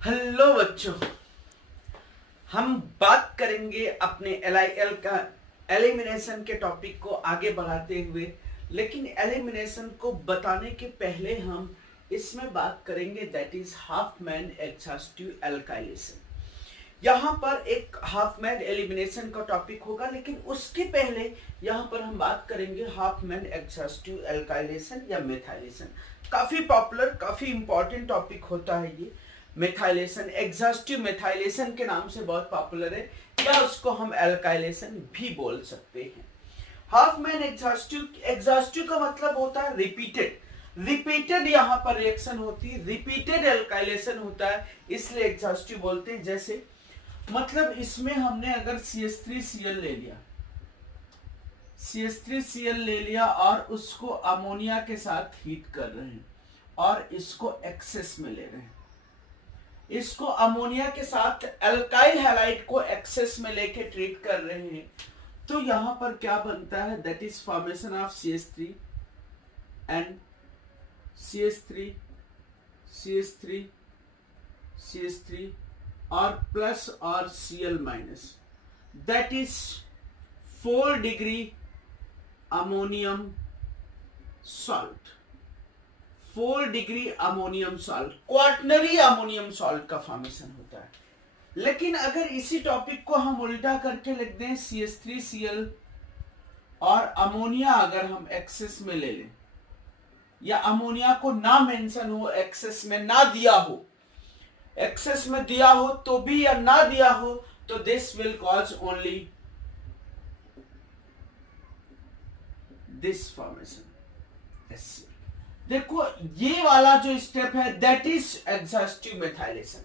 Hello बच्चों, हम बात करेंगे अपने LIL का एलिमिनेशन के टॉपिक को आगे बढ़ाते हुए। लेकिन एलिमिनेशन को बताने के पहले हम इसमें बात करेंगे that is Hopman exhaustive alkylation. यहाँ पर एक हाफमैन एलिमिनेशन का टॉपिक होगा, लेकिन उसके पहले यहाँ पर हम बात करेंगे हाफमैन एग्जॉस्टिव एल्काइलेशन या मेथाइलेशन। काफी पॉपुलर, काफी इंपॉर्टेंट टॉपिक होता है ये मेथाइलेशन। एग्जॉस्टिव मेथाइलेशन के नाम से बहुत पॉपुलर है, या उसको हम एल्काइलेशन भी बोल सकते हैं। हाफमैन एग्जॉस्टिव का मतलब होता है रिपीटेड यहाँ पर रिएक्शन होती है, रिपीटेड एल्काइलेशन होता है, इसलिए एग्जॉस्टिव बोलते हैं। जैसे मतलब इसमें हमने अगर CH3Cl ले लिया और उसको अमोनिया के साथ हीट कर रहे हैं और इसको एक्सेस में ले रहे हैं, इसको अमोनिया के साथ एल्काइल हैलाइड को एक्सेस में लेके ट्रीट कर रहे हैं, तो यहां पर क्या बनता है that is formation of CH3 and CH3 और प्लस और Cl minus, that is 4 degree ammonium salt, 4 degree ammonium salt, quaternary ammonium salt का फॉर्मेशन होता है। लेकिन अगर इसी टॉपिक को हम उल्टा करके लिख दें CH3Cl और अमोनिया अगर हम एक्सेस में ले लें, या अमोनिया को ना मेंशन हो, एक्सेस में ना दिया हो, एक्सेस में दिया हो तो भी या ना दिया हो, तो this will cause only this formation HCl। देखो ये वाला जो स्टेप है दैट इज एग्जॉस्टिव मेथाइलेशन,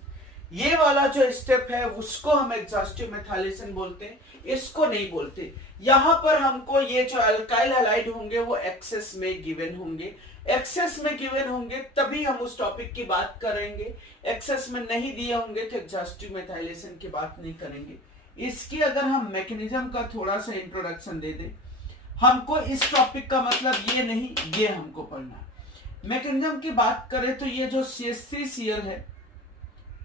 ये वाला जो स्टेप है उसको हम एग्जॉस्टिव मेथाइलेशन बोलते हैं, इसको नहीं बोलते। यहां पर हमको ये जो अल्काइल हैलाइड होंगे वो एक्सेस में गिवन होंगे, एक्सेस में गिवन होंगे तभी हम उस टॉपिक की बात करेंगे, एक्सेस में नहीं दिए होंगे तो एग्जॉस्टिव मेथाइलेशन की बात नहीं करेंगे। इसकी अगर हम मैकेनिज्म का थोड़ा सा इंट्रोडक्शन दे दें, हमको इस टॉपिक का मतलब ये नहीं, ये हमको पढ़ना है। मैकेनिज्म की बात करें तो ये जो CH3Cl है,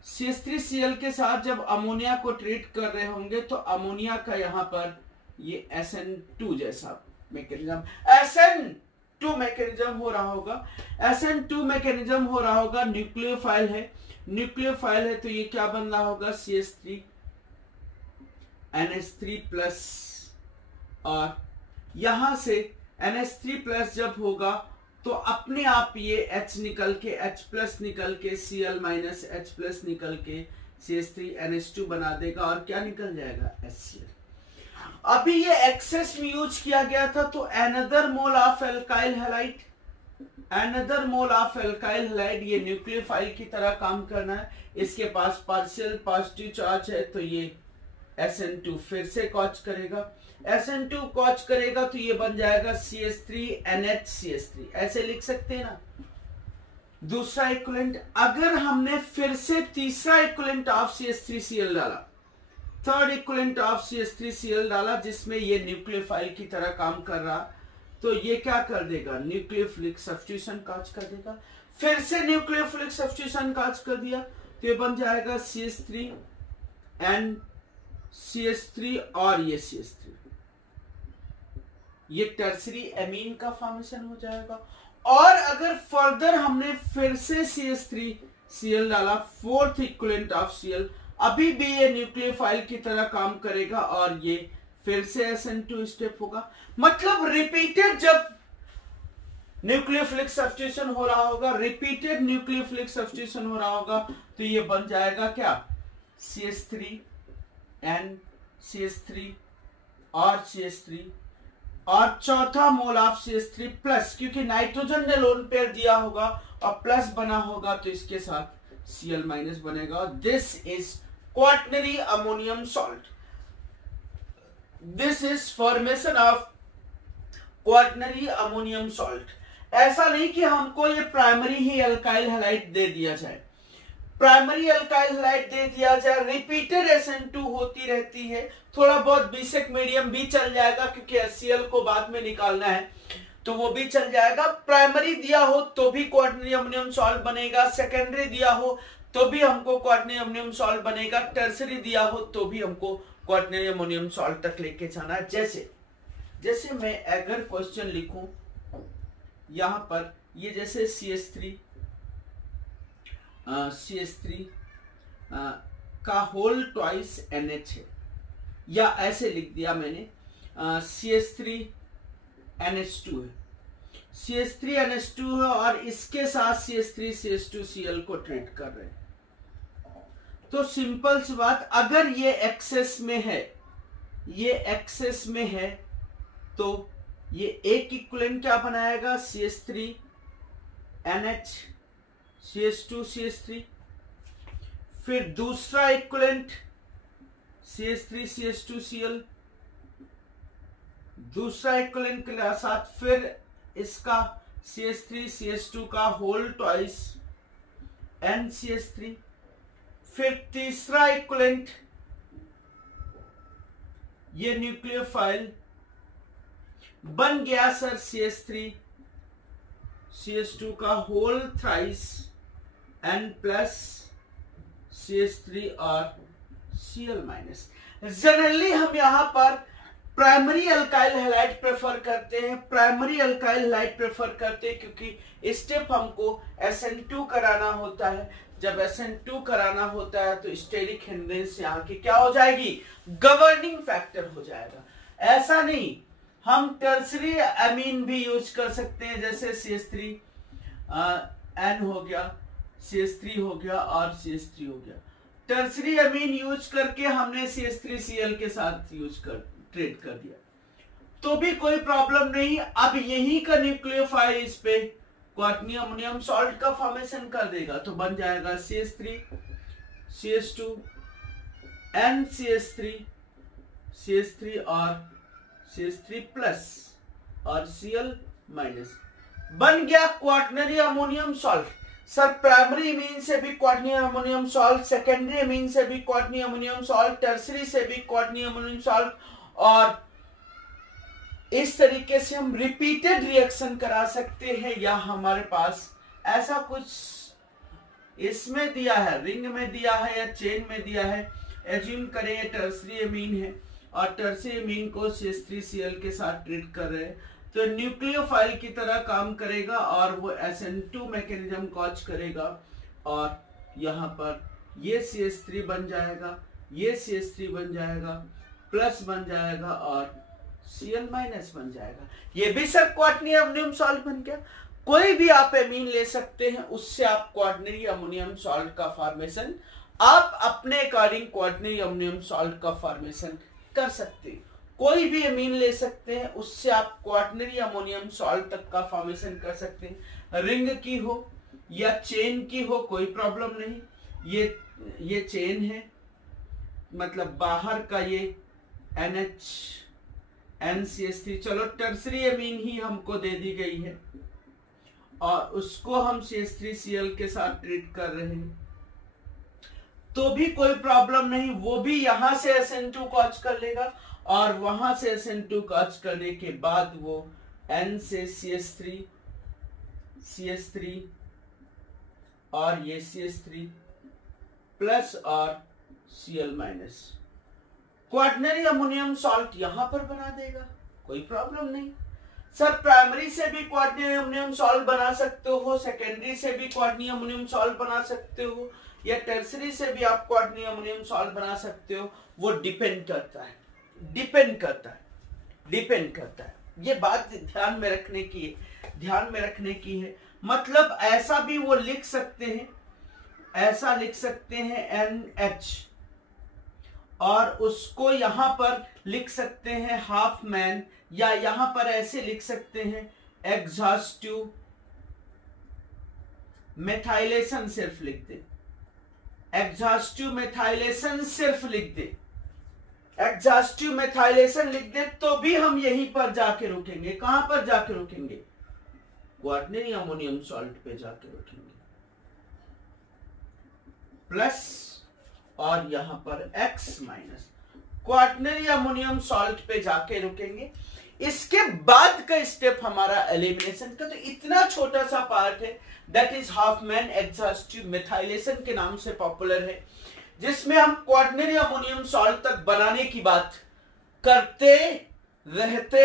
CH3Cl के साथ जब अमोनिया को ट्रीट कर रहे होंगे तो अमोनिया का यहाँ पर ये SN2 जैसा मैकेनिज्म, SN2 मैकेनिज्म हो रहा होगा, SN2 मैकेनिज्म हो रहा होगा। न्यूक्लियोफाइल है तो ये क्या बन रहा होगा CH3 NH3 प्लस, और यहां से NH3 प्लस जब होगा तो अपने आप ये H निकल के H प्लस निकल के Cl माइनस H प्लस निकल के CH3 NH2 बना देगा और क्या निकल जाएगा HCl। अभी ये एक्सेस में यूज किया गया था तो another mole of alkyl halide, ये न्यूक्लियोफाइल की तरह काम करना है, इसके पास पार्शियल पॉजिटिव चार्ज है तो ये SN2 फिर से कॉच करेगा, SN2 कॉच करेगा तो ये बन जाएगा CH3NH, ऐसे लिख सकते हैं ना। दूसरा इक्विवेलेंट, अगर हमने फिर से तीसरा इक्विवेलेंट ऑफ CH3Cl डाला, थर्ड इक्विवेलेंट ऑफ CH3Cl डाला जिसमें ये न्यूक्लियोफाइल की तरह काम कर रहा, तो ये क्या कर देगा न्यूक्लियोफिलिक सब्स्टिट्यूशन कॉच कर देगा। फिर से न्यूक्लियोफिलिक सब्स्टिट्यूशन कॉच कर दिया तो ये बन जाएगा CH3 और ये CH3, ये टर्सरी एमीन का फॉर्मेशन हो जाएगा। और अगर फर्दर हमने फिर से CH3Cl डाला, फोर्थ इक्विवेलेंट ऑफ Cl, अभी भी ये न्यूक्लियोफाइल की तरह काम करेगा और ये फिर से SN2 स्टेप होगा। मतलब रिपीटेड जब न्यूक्लियोफिलिक सब्स्टिट्यूशन हो रहा होगा, रिपीटेड न्यूक्लियोफिलिक सब्स्टिट्यूशन हो रहा होगा तो ये बन जाएगा क्या CH3 और CH3 और चौथा मोल ऑफ CH3 प्लस, क्योंकि नाइट्रोजन ने लोन पेयर दिया होगा और प्लस बना होगा तो इसके साथ Cl माइनस बनेगा। This is quaternary ammonium salt, this is formation of quaternary ammonium salt. ऐसा नहीं कि हमको ये प्राइमरी ही अल्काइल हैलाइड दे दिया जाए, प्राइमरी अल्काइल हैलाइड दे दिया जाए, रिपीटेड SN2 होती रहती है, थोड़ा बहुत बेसिक मीडियम भी चल जाएगा क्योंकि HCl को बाद में निकालना है तो वो भी चल जाएगा। प्राइमरी दिया हो तो भी क्वार्टनरी अमोनियम सॉल्ट बनेगा, सेकेंडरी दिया हो तो भी हमको क्वार्टनरी अमोनियम सॉल्ट बनेगा, टर्सरी दिया हो तो भी हमको क्वार्टनरी अमोनियम सॉल्ट तक लेके जाना है। जैसे मैं अगर क्वेश्चन लिखूं यहां पर, ये जैसे CH3 का होल ट्वाइस NH है, या ऐसे लिख दिया मैंने CH3NH2 है, CH3NH2 है और इसके साथ CH3CH2Cl को ट्रीट कर रहे हैं। तो सिंपल सी बात, अगर ये एक्सेस में है तो ये एक इक्विवेलेंट क्या बनाएगा, CH3NH CH2CH3, फिर दूसरा इक्विवेलेंट CH3CH2Cl, दूसरा इक्विवेलेंट के साथ फिर इसका CH3CH2 का होल ट्वाइस NCH3, फिर तीसरा इक्विवेलेंट ये न्यूक्लियोफाइल बन गया सर CH3CH2 का whole thrice N plus CH3 और Cl माइनस। जनरली हम यहां पर प्राइमरी अल्काइल हैलाइड प्रेफर करते हैं, क्योंकि स्टेप हमको SN2 कराना होता है। जब SN2 कराना होता है तो स्टेरिक हिंड्रेंस यहाँ की क्या हो जाएगी, गवर्निंग फैक्टर हो जाएगा। ऐसा नहीं, हम टर्सरी अमीन भी यूज कर सकते हैं, जैसे CH3N हो गया, CH3 हो गया और CH3 हो गया। टर्सरी अमीन यूज करके हमने CH3Cl के साथ ट्रीट कर दिया तो भी कोई प्रॉब्लम नहीं। अब यही का न्यूक्लियोफाइल इस पे क्वार्टरनी अमोनियम सॉल्ट का फॉर्मेशन कर देगा, तो बन जाएगा CH3CH2 NCH3 और CH3 प्लस और Cl माइनस, बन गया quaternary ammonium salt. Sir primary amine से भी क्वार्टरनी अमोनियम सॉल्ट, सेकेंडरी अमीन से भी क्वार्टरनी अमोनियम सॉल्ट, टर्सरी से भी क्वार्टरनी अमोनियम सॉल्ट, और इस तरीके से हम रिपीटेड रिएक्शन करा सकते हैं। या हमारे पास ऐसा कुछ इसमें दिया है, रिंग में दिया है या चेन में दिया है, एज्यूम करें ये टर्सरी अमीन है और टर्सरी अमीन को CH3Cl के साथ ट्रीट कर रहे हैं, तो न्यूक्लियोफाइल की तरह काम करेगा और वो SN2 मैकेनिज्म कॉज करेगा और यहाँ पर ये CH3 बन जाएगा, ये CH3 बन जाएगा, प्लस बन जाएगा और Cl माइनस बन जाएगा। ये भी सर क्वार्टरनी अमोनियम सॉल्ट बन गया। कोई भी आप एमीन ले सकते हैं, उससे आप क्वार्टरनी अमोनियम सॉल्ट का फॉर्मेशन आप अपने अकॉर्डिंग क्वार्टरनी अमोनियम सॉल्ट का फॉर्मेशन कर सकते हैं। कोई भी एमीन ले सकते हैं, उससे आप क्वार्टरनी अमोनियम सॉल्ट तक का फॉर्मेशन कर सकते हैं। रिंग की हो या चेन की हो कोई प्रॉब्लम नहीं। ये चेन है, मतलब बाहर का ये NH NCH3, चलो टर्सरी अमीन ही हमको दे दी गई है और उसको हम CH3Cl के साथ ट्रीट कर रहे हैं, तो भी कोई प्रॉब्लम नहीं। वो भी यहां से SN2 कॉज कर लेगा और वहां से SN2 कॉज करने के बाद वो N से CH3 और ये CH3 प्लस और Cl माइनस, क्वार्टरनी अमोनियम सॉल्ट यहां पर बना देगा, कोई प्रॉब्लम नहीं। सर प्राइमरी से भी क्वार्टरनी अमोनियम सॉल्ट बना सकते हो, सेकेंडरी से भी क्वार्टरनी अमोनियम सॉल्ट बना सकते हो, या टर्सरी से भी आप क्वार्टरनी अमोनियम सॉल्ट बना सकते हो। वो डिपेंड करता है। ये बात ध्यान में रखने की है। मतलब ऐसा भी वो लिख सकते हैं, ऐसा लिख सकते हैं NH और उसको यहां पर लिख सकते हैं हाफ मैन, या यहां पर ऐसे लिख सकते हैं एग्जॉस्टिव मेथाइलेशन सिर्फ लिख दे, एग्जॉस्टिव मेथाइलेशन सिर्फ लिख दे, एग्जॉस्टिव मेथाइलेशन लिख दे, तो भी हम यहीं पर जाके रुकेंगे। कहां पर जाके रुकेंगे? क्वार्टरनी अमोनियम सॉल्ट पे जाके रुकेंगे, प्लस और यहां पर X minus. Quaternary ammonium salt पे जाके रुकेंगे। इसके बाद का स्टेप हमारा एलिमिनेशन का, तो इतना छोटा सा पार्ट है that is Hofmann exhaustive methylation के नाम से पॉपुलर है, जिसमें हम क्वाटरनरी अमोनियम सॉल्ट तक बनाने की बात करते रहते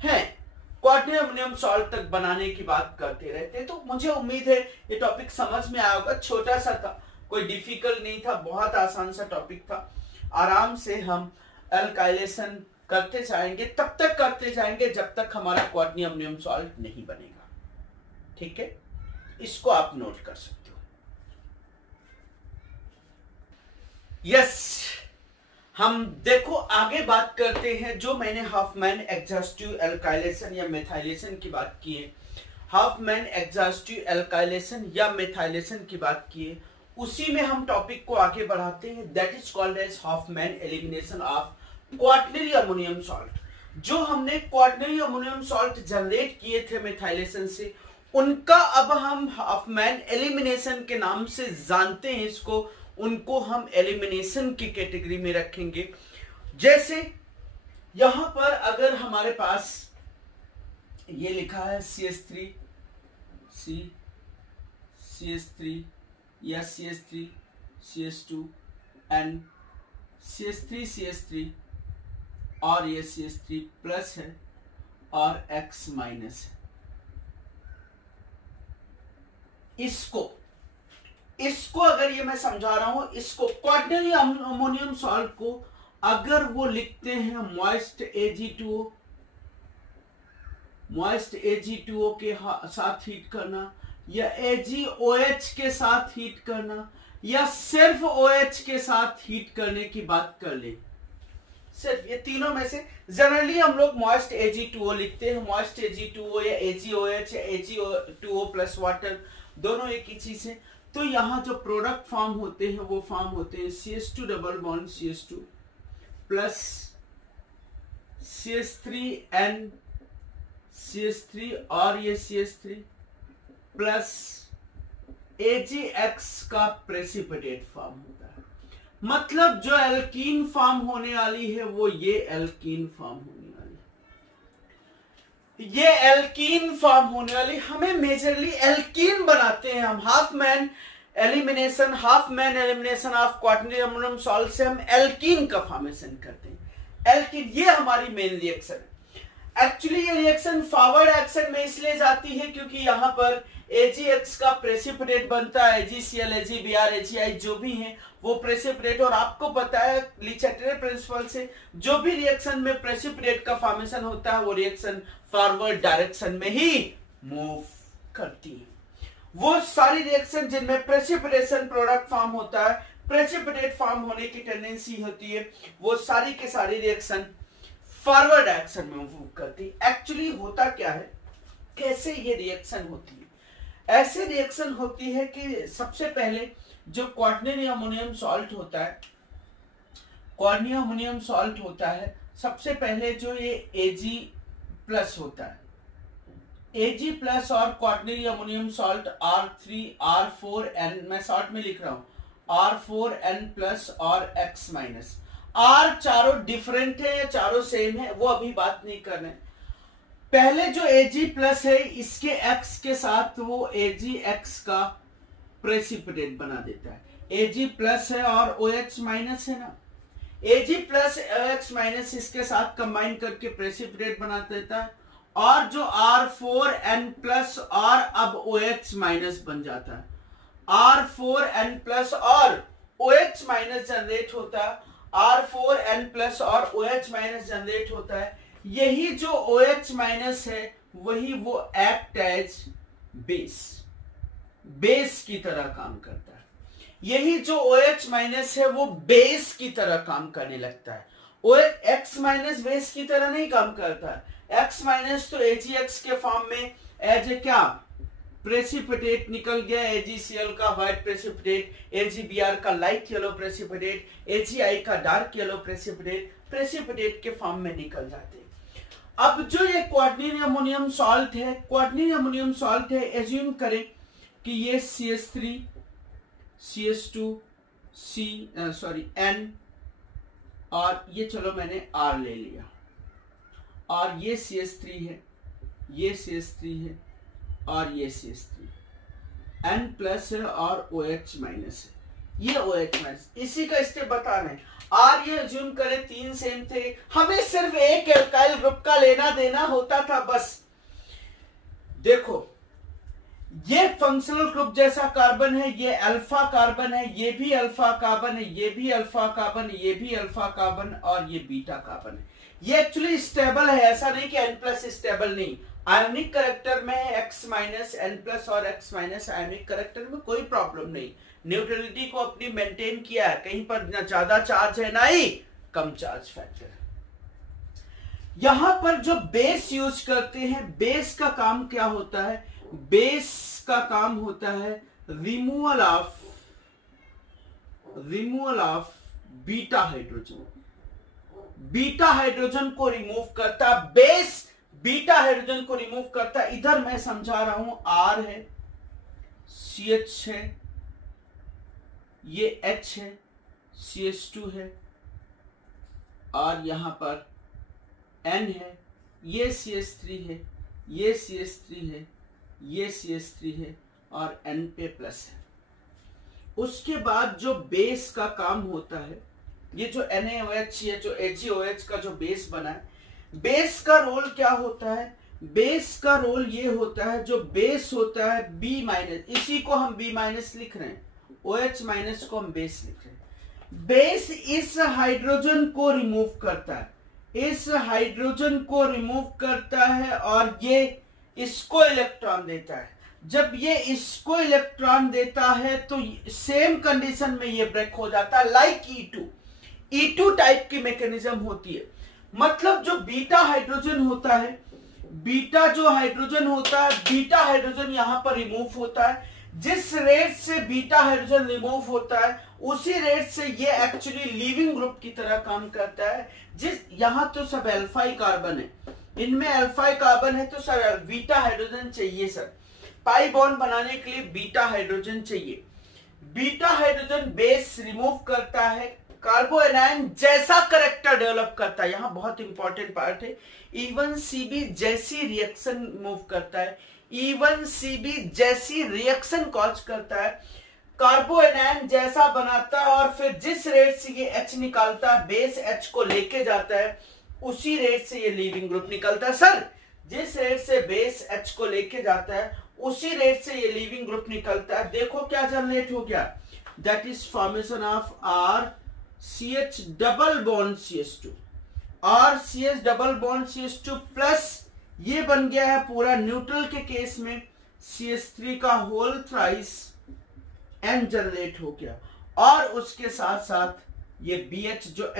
हैं, क्वाटरनरी अमोनियम सॉल्ट तक बनाने की बात करते रहते हैं। तो मुझे उम्मीद है ये टॉपिक समझ में आया होगा। छोटा सा था, कोई डिफिकल्ट नहीं था, बहुत आसान सा टॉपिक था। आराम से हम अल्काइलेशन करते जाएंगे, तब तक करते जाएंगे जब तक हमारा क्वाटरनरी अमोनियम सॉल्ट नहीं बनेगा। ठीक है, इसको आप नोट कर सकते हो। यस, हम देखो आगे बात करते हैं। जो मैंने हॉफमैन एग्जॉस्टिव एल्काइलेशन या मेथाइलेशन की बात की है, हॉफमैन एग्जॉस्टिव एल्काइलेशन या मेथाइलेशन की बात की है, उसी में हम टॉपिक को आगे बढ़ाते हैं। That is called as Hofmann elimination of quaternary ammonium salt. जो हमने क्वाटरनरी अमोनियम सॉल्ट जनरेट किए थे मेथाइलेशन से, उनका अब हम हॉफमैन एलिमिनेशन के नाम से जानते हैं इसको, उनको हम एलिमिनेशन की कैटेगरी में रखेंगे। जैसे यहां पर अगर हमारे पास ये लिखा है CH3 CH3 या CH3 CH2 N CH3 CH3 और ये CH3 प्लस है और X माइनस है। इसको अगर ये मैं समझा रहा हूं, इसको क्वाटरनरी अमोनियम सॉल्ट को अगर वो लिखते हैं मॉइस्ट Ag2O के साथ हीट करना, या AgOH के साथ हीट करना, या सिर्फ OH के साथ हीट करने की बात कर ले, सिर्फ ये तीनों में से जनरली हम लोग मॉइस्ट Ag2O लिखते हैं। मॉइस्ट Ag2O या AgOH या Ag2O प्लस वाटर, दोनों एक ही चीज है। तो यहां जो प्रोडक्ट फॉर्म होते हैं वो फॉर्म होते हैं CH2 double bond CH2 plus CH3N CH3 और ये CH3 प्लस AgX का प्रेसिपिटेट फॉर्म होता है। मतलब जो एल्कीन फॉर्म होने वाली है वो ये एल्कीन फॉर्म होने वाली है, ये एल्कीन फॉर्म होने वाली। हमें मेजरली एल्कीन बनाते हैं हम। Hopman elimination of quaternary ammonium salt से हम एल्कीन का फॉर्मेशन करते हैं। एल्कीन ये हमारी मेन रिएक्शन है। एक्चुअली ये रिएक्शन फॉरवर्ड एक्शन में इसलिए जाती है क्योंकि यहां पर AgX का प्रेसिपिटेट बनता है, AgCl AgBr AgI जो भी है वो प्रेसिपिटेट। और आपको पता है ली चैटरे प्रिंसिपल से जो भी रिएक्शन में प्रेसिपिटेट का फॉर्मेशन होता है वो रिएक्शन फॉरवर्ड डायरेक्शन में ही मूव करती है। वो सारी रिएक्शन जिनमें प्रेसिपिटेशन प्रोडक्ट फॉर्म होता है, प्रेसिपिटेट फॉर्म होने की टेंडेंसी होती है, वो सारी के सारी रिएक्शन फॉरवर्ड एक्शन में मूव करती है। एक्चुअली होता क्या है, कैसे ये रिएक्शन होती है? ऐसे रिएक्शन होती है कि सबसे पहले जो क्वाटरनरी अमोनियम सॉल्ट होता है, सबसे पहले जो ये Ag प्लस होता है, Ag प्लस और क्वाटरनरी अमोनियम सॉल्ट R3R4N, मैं शॉर्ट में लिख रहा हूं R4N प्लस और X माइनस। R चारों डिफरेंट है या चारों सेम है वो अभी बात नहीं कर रहे हैं। पहले जो Ag प्लस है इसके X के साथ वो AgX का प्रेसिपिटेट बना देता है। Ag प्लस है और OH माइनस है ना, Ag प्लस OH माइनस इसके साथ कंबाइन करके प्रेसिपिटेट बना देता है। और जो R4N प्लस और अब OH माइनस बन जाता है। R4N प्लस और OH माइनस जनरेट होता है, R4N प्लस और OH माइनस जनरेट होता है। यही जो OH माइनस है वही वो एक्ट एज बेस की तरह काम करता है। यही जो OH माइनस है वो बेस की तरह काम करने लगता है। X माइनस बेस की तरह नहीं काम करता है। X माइनस तो AgX के फॉर्म में एज ए क्या प्रेसिपिटेट निकल गया, AgCl का व्हाइट प्रेसिपिटेट, AgBr का लाइट येलो प्रेसिपिटेट, AgI का डार्क येलो प्रेसिपिटेट के फॉर्म में निकल जाते हैं। अब जो ये क्वाटरनरी अमोनियम सॉल्ट है, एज्यूम करें कि ये CH3 CH2 N और ये चलो मैंने R ले लिया, और ये CH3 है, ये CH3 है, और ये CH3 N प्लस है और OH माइनस है, ये OH माइनस। इसी का स्टेप बता रहे हैं। R ये अज्यूम करें 3 सेम थे, हमें सिर्फ एक एल्काइल ग्रुप का लेना देना होता था बस। देखो ये फंक्शनल ग्रुप जैसा कार्बन है, ये अल्फा कार्बन है, ये भी अल्फा कार्बन है, ये भी अल्फा कार्बन, ये भी अल्फा कार्बन, और ये बीटा कार्बन है। ये एक्चुअली स्टेबल है, ऐसा नहीं कि N प्लस स्टेबल नहीं। आयनिक करेक्टर में X माइनस N प्लस और X माइनस आयनिक करेक्टर में कोई प्रॉब्लम नहीं, न्यूट्रलिटी को अपनी मेंटेन किया है, कहीं पर ना ज्यादा चार्ज है ना ही कम चार्ज फैक्टर है। यहां पर जो बेस यूज करते हैं, बेस का काम क्या होता है? बेस का काम होता है removal of beta hydrogen. Beta hydrogen को रिमूव करता, बेस बीटा हाइड्रोजन को रिमूव करता। इधर मैं समझा रहा हूं, R है, CH है, ये H है, CH2 है, और यहां पर N है, ये CH3 है, ये CH3 है, ये CH3 है, और N पे प्लस है। उसके बाद जो बेस का काम होता है, ये जो NaOH, ये जो AgOH का जो बेस बना है, बेस का रोल क्या होता है? बेस का रोल ये होता है, जो बेस होता है B माइनस, इसी को हम B माइनस लिख रहे हैं, OH माइनस को हम बेस लिख रहे हैं। बेस इस हाइड्रोजन को रिमूव करता है, इस हाइड्रोजन को रिमूव करता है, और ये इसको इलेक्ट्रॉन देता है। जब ये इसको इलेक्ट्रॉन देता है तो सेम कंडीशन में ये ब्रेक हो जाता है, लाइक E2 टाइप की मैकेनिज्म होती है। मतलब जो बीटा हाइड्रोजन होता है, बीटा जो हाइड्रोजन होता है, बीटा हाइड्रोजन यहां पर रिमूव होता है। जिस रेट से बीटा हाइड्रोजन रिमूव होता है उसी रेट से ये एक्चुअली लीविंग ग्रुप की तरह काम करता है। जिस यहां तो सब अल्फाई कार्बन है, इनमें अल्फाई कार्बन है, तो सर बीटा हाइड्रोजन चाहिए सर, पाई बॉन्ड बनाने के लिए बीटा हाइड्रोजन चाहिए। बीटा हाइड्रोजन बेस रिमूव करता है, कार्बोएनायन जैसा करेक्टर डेवलप करता है। यहां बहुत इंपॉर्टेंट पार्ट है, E1CB जैसी रिएक्शन मूव करता है, E1CB जैसी रिएक्शन कॉज करता है, कार्बोएनायन जैसा बनाता है, और फिर जिस रेट से ये H निकालता है, बेस H को लेके जाता है, उसी रेट से ये लीविंग ग्रुप निकलता है। सर जिस रेट से बेस H को लेके जाता है उसी रेट से ये लीविंग ग्रुप निकलता है। देखो क्या जनरेट हो गया, that is formation of RCH double bond CH2, RCH double bond CH2 plus ये बन गया है पूरा न्यूट्रल के केस में CH3 का होल थ्राइस N जनरेट हो गया, और उसके साथ साथ ये BH जो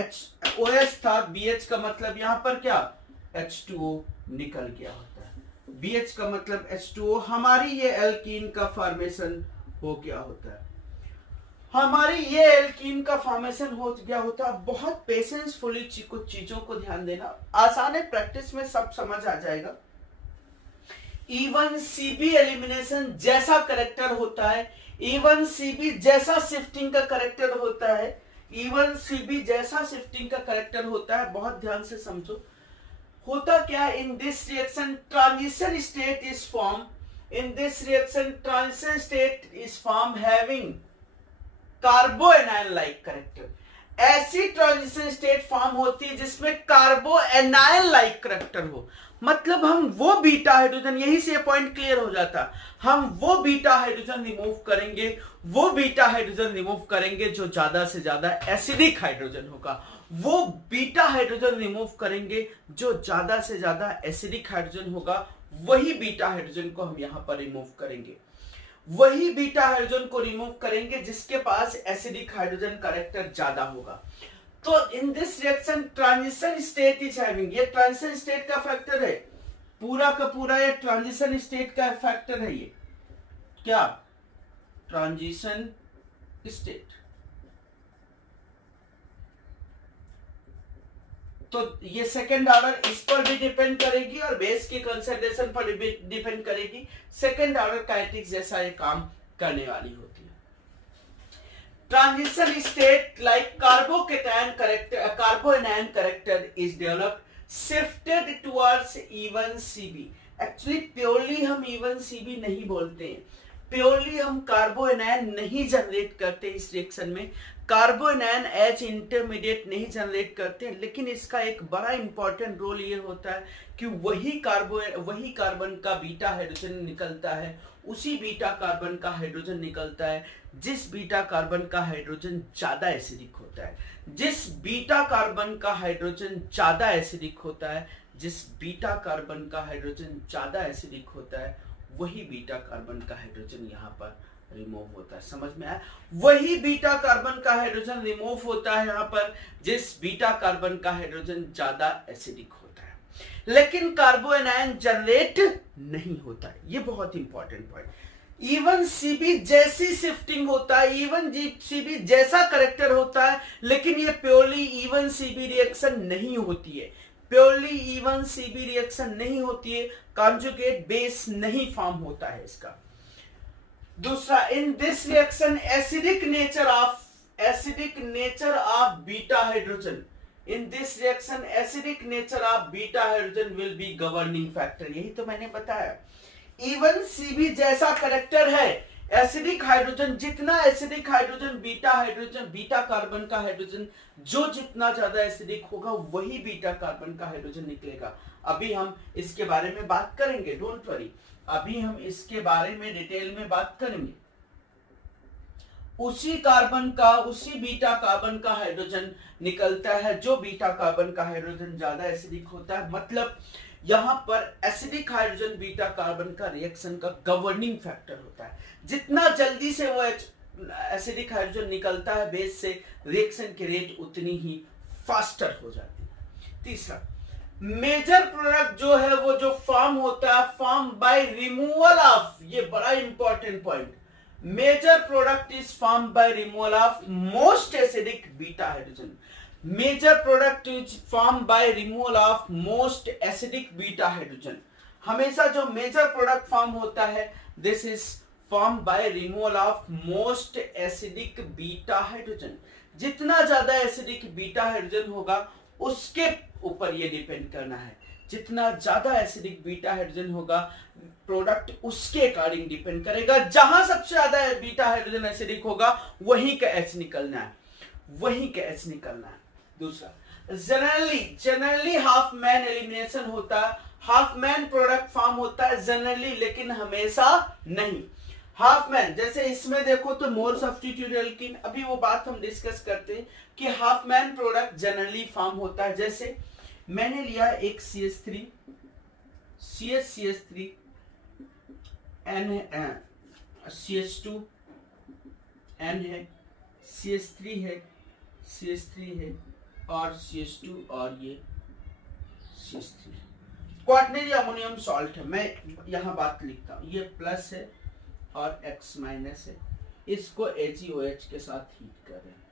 OH था, BH का मतलब यहां पर क्या H2O निकल गया होता है। BH का मतलब H2O, हमारी ये एल्कीन का फॉर्मेशन हो गया होता है, हमारी ये एल्कीन का फॉर्मेशन हो गया होता है। बहुत पेशेंसफुली कुछ चीजों को ध्यान देना, आसान है, प्रैक्टिस में सब समझ आ जाएगा। E1CB एलिमिनेशन जैसा करेक्टर होता है, E1CB जैसा शिफ्टिंग का करेक्टर होता है, E1CB जैसा शिफ्टिंग का करेक्टर होता है। बहुत ध्यान से समझो, होता क्या, in this reaction transition state is form, in this reaction transition state is form having कार्बोएनायन like character. ऐसी ट्रांजिशन स्टेट फॉर्म होती है जिसमें कार्बोएनायन लाइक करेक्टर हो। मतलब हम वो बीटा हाइड्रोजन, यही से पॉइंट क्लियर हो जाता, हम वो बीटा हाइड्रोजन रिमूव करेंगे, वो बीटा हाइड्रोजन रिमूव करेंगे जो ज्यादा से ज्यादा एसिडिक हाइड्रोजन होगा, वो बीटा हाइड्रोजन रिमूव करेंगे जो ज्यादा से ज्यादा एसिडिक हाइड्रोजन होगा। वही बीटा हाइड्रोजन को हम यहां पर रिमूव करेंगे, वही बीटा हाइड्रोजन को रिमूव करेंगे जिसके पास एसिडिक हाइड्रोजन कैरेक्टर ज्यादा होगा। तो in this reaction transition state is having, ये ट्रांजिशन स्टेट का फैक्टर है, पूरा का पूरा ये ट्रांजिशन स्टेट का फैक्टर है। ये क्या ट्रांजिशन स्टेट, तो ये सेकेंड ऑर्डर इस पर भी डिपेंड करेगी और बेस की कंसंट्रेशन पर भी डिपेंड करेगी। सेकेंड ऑर्डर काइनेटिक्स जैसा ये काम करने वाली होती है। transition state like carbocation character, carboanion character is developed, shifted towards even Cb. Actually purely हम इवन Cb नहीं बोलते हैं, प्योरली हम कार्बोएनायन नहीं जनरेट करते इस रिएक्शन में, कार्बोएनायन एच इंटरमीडिएट नहीं जनरेट करते हैं, लेकिन इसका एक बड़ा इंपॉर्टेंट रोल ये होता है कि वही कार्बन का बीटा हाइड्रोजन निकलता है, उसी बीटा कार्बन का हाइड्रोजन निकलता है जिस बीटा कार्बन का हाइड्रोजन ज्यादा एसिडिक होता है, जिस बीटा कार्बन का हाइड्रोजन ज्यादा एसिडिक होता है, जिस बीटा कार्बन का हाइड्रोजन ज्यादा एसिडिक होता है, वही बीटा कार्बन का हाइड्रोजन यहाँ पर रिमूव होता है। समझ में आया? वही बीटा कार्बन का हाइड्रोजन रिमूव होता है यहाँ पर जिस बीटा कार्बन का हाइड्रोजन ज्यादा एसिडिक होता है, लेकिन कार्बोएनायन जनरेट नहीं होता है। ये बहुत इंपॉर्टेंट पॉइंट। इवन Cb जैसी शिफ्टिंग होता है, इवन Cb जैसा करेक्टर होता है, लेकिन ये प्योरली इवन Cb रिएक्शन नहीं होती है, प्योरली इवन Cb रिएक्शन नहीं होती है, कॉन्जुगेट बेस नहीं फॉर्म होता है इसका। दूसरा, in this reaction acidic nature of beta hydrogen, in this reaction acidic nature of beta hydrogen will be governing factor. यही तो मैंने बताया, इवन Cb जैसा करेक्टर है, एसिडिक हाइड्रोजन, जितना एसिडिक हाइड्रोजन बीटा कार्बन का हाइड्रोजन जो जितना ज्यादा एसिडिक होगा वही बीटा कार्बन का हाइड्रोजन निकलेगा। अभी हम इसके बारे में बात करेंगे, डोंट वरी, अभी हम इसके बारे में डिटेल में बात करेंगे। उसी बीटा कार्बन का हाइड्रोजन निकलता है जो बीटा कार्बन का हाइड्रोजन ज्यादा एसिडिक होता है। मतलब यहां पर एसिडिक हाइड्रोजन बीटा कार्बन का रिएक्शन का गवर्निंग फैक्टर होता है। जितना जल्दी से वो एसिडिक हाइड्रोजन निकलता है बेस से, रिएक्शन की रेट उतनी ही फास्टर हो जाती है। तीसरा, मेजर प्रोडक्ट जो है वो जो फॉर्म होता है, फॉर्म बाय रिमूवल ऑफ, ये बड़ा important point, major product is form by removal of most acidic beta hydrogen. Major product is form by removal of most acidic beta hydrogen. हमेशा जो मेजर प्रोडक्ट फॉर्म होता है, this is form by removal of most acidic beta hydrogen. जितना ज्यादा acidic beta hydrogen होगा उसके ऊपर ये डिपेंड करना है, जितना ज्यादा एसिडिक बीटा हाइड्रोजन होगा प्रोडक्ट उसके अकॉर्डिंग डिपेंड करेगा। जहां सबसे ज्यादा बीटा हाइड्रोजन एसिडिक होगा वहीं का एच निकलना है, वहीं का एच निकलना है। दूसरा, जनरली हाफ मैन एलिमिनेशन होता है, हाफ मैन प्रोडक्ट फॉर्म होता है जनरली, लेकिन हमेशा नहीं। हाफ मैन, जैसे इसमें देखो तो मोर सब्स्टिट्यूट एल्कीन, अभी वो बात हम डिस्कस करते हैं कि half man product generally form होता है। जैसे मैंने लिया एक CH3 N है, CH2 N है, CH3 है और CH2 और ये CH3 क्वाटरनरी अमोनियम सॉल्ट है। मैं यहां बात लिखता हूं, ये प्लस है और X माइनस है, इसको AgOH के साथ हीट कर रहे हैं।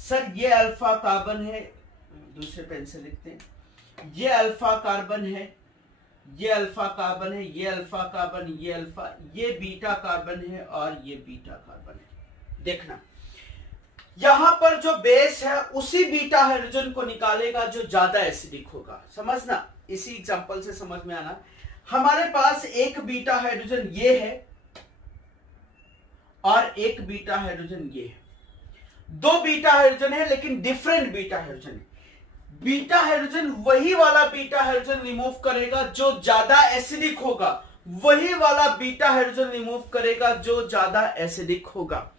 सर ये अल्फा कार्बन है, दूसरे पेन से लिखते हैं, ये अल्फा कार्बन है, ये अल्फा कार्बन है, ये अल्फा कार्बन, ये अल्फा, ये बीटा कार्बन है और ये बीटा कार्बन है। देखना यहां पर जो बेस है उसी बीटा हाइड्रोजन को निकालेगा जो ज्यादा एसिडिक होगा। समझना, इसी एग्जांपल से समझ में आना। हमारे पास एक बीटा हाइड्रोजन ये है और एक बीटा हाइड्रोजन ये है। दो बीटा हाइड्रोजन है लेकिन डिफरेंट बीटा हाइड्रोजन है। बीटा हाइड्रोजन वही वाला बीटा हाइड्रोजन रिमूव करेगा जो ज्यादा एसिडिक होगा, वही वाला बीटा हाइड्रोजन रिमूव करेगा जो ज्यादा एसिडिक होगा।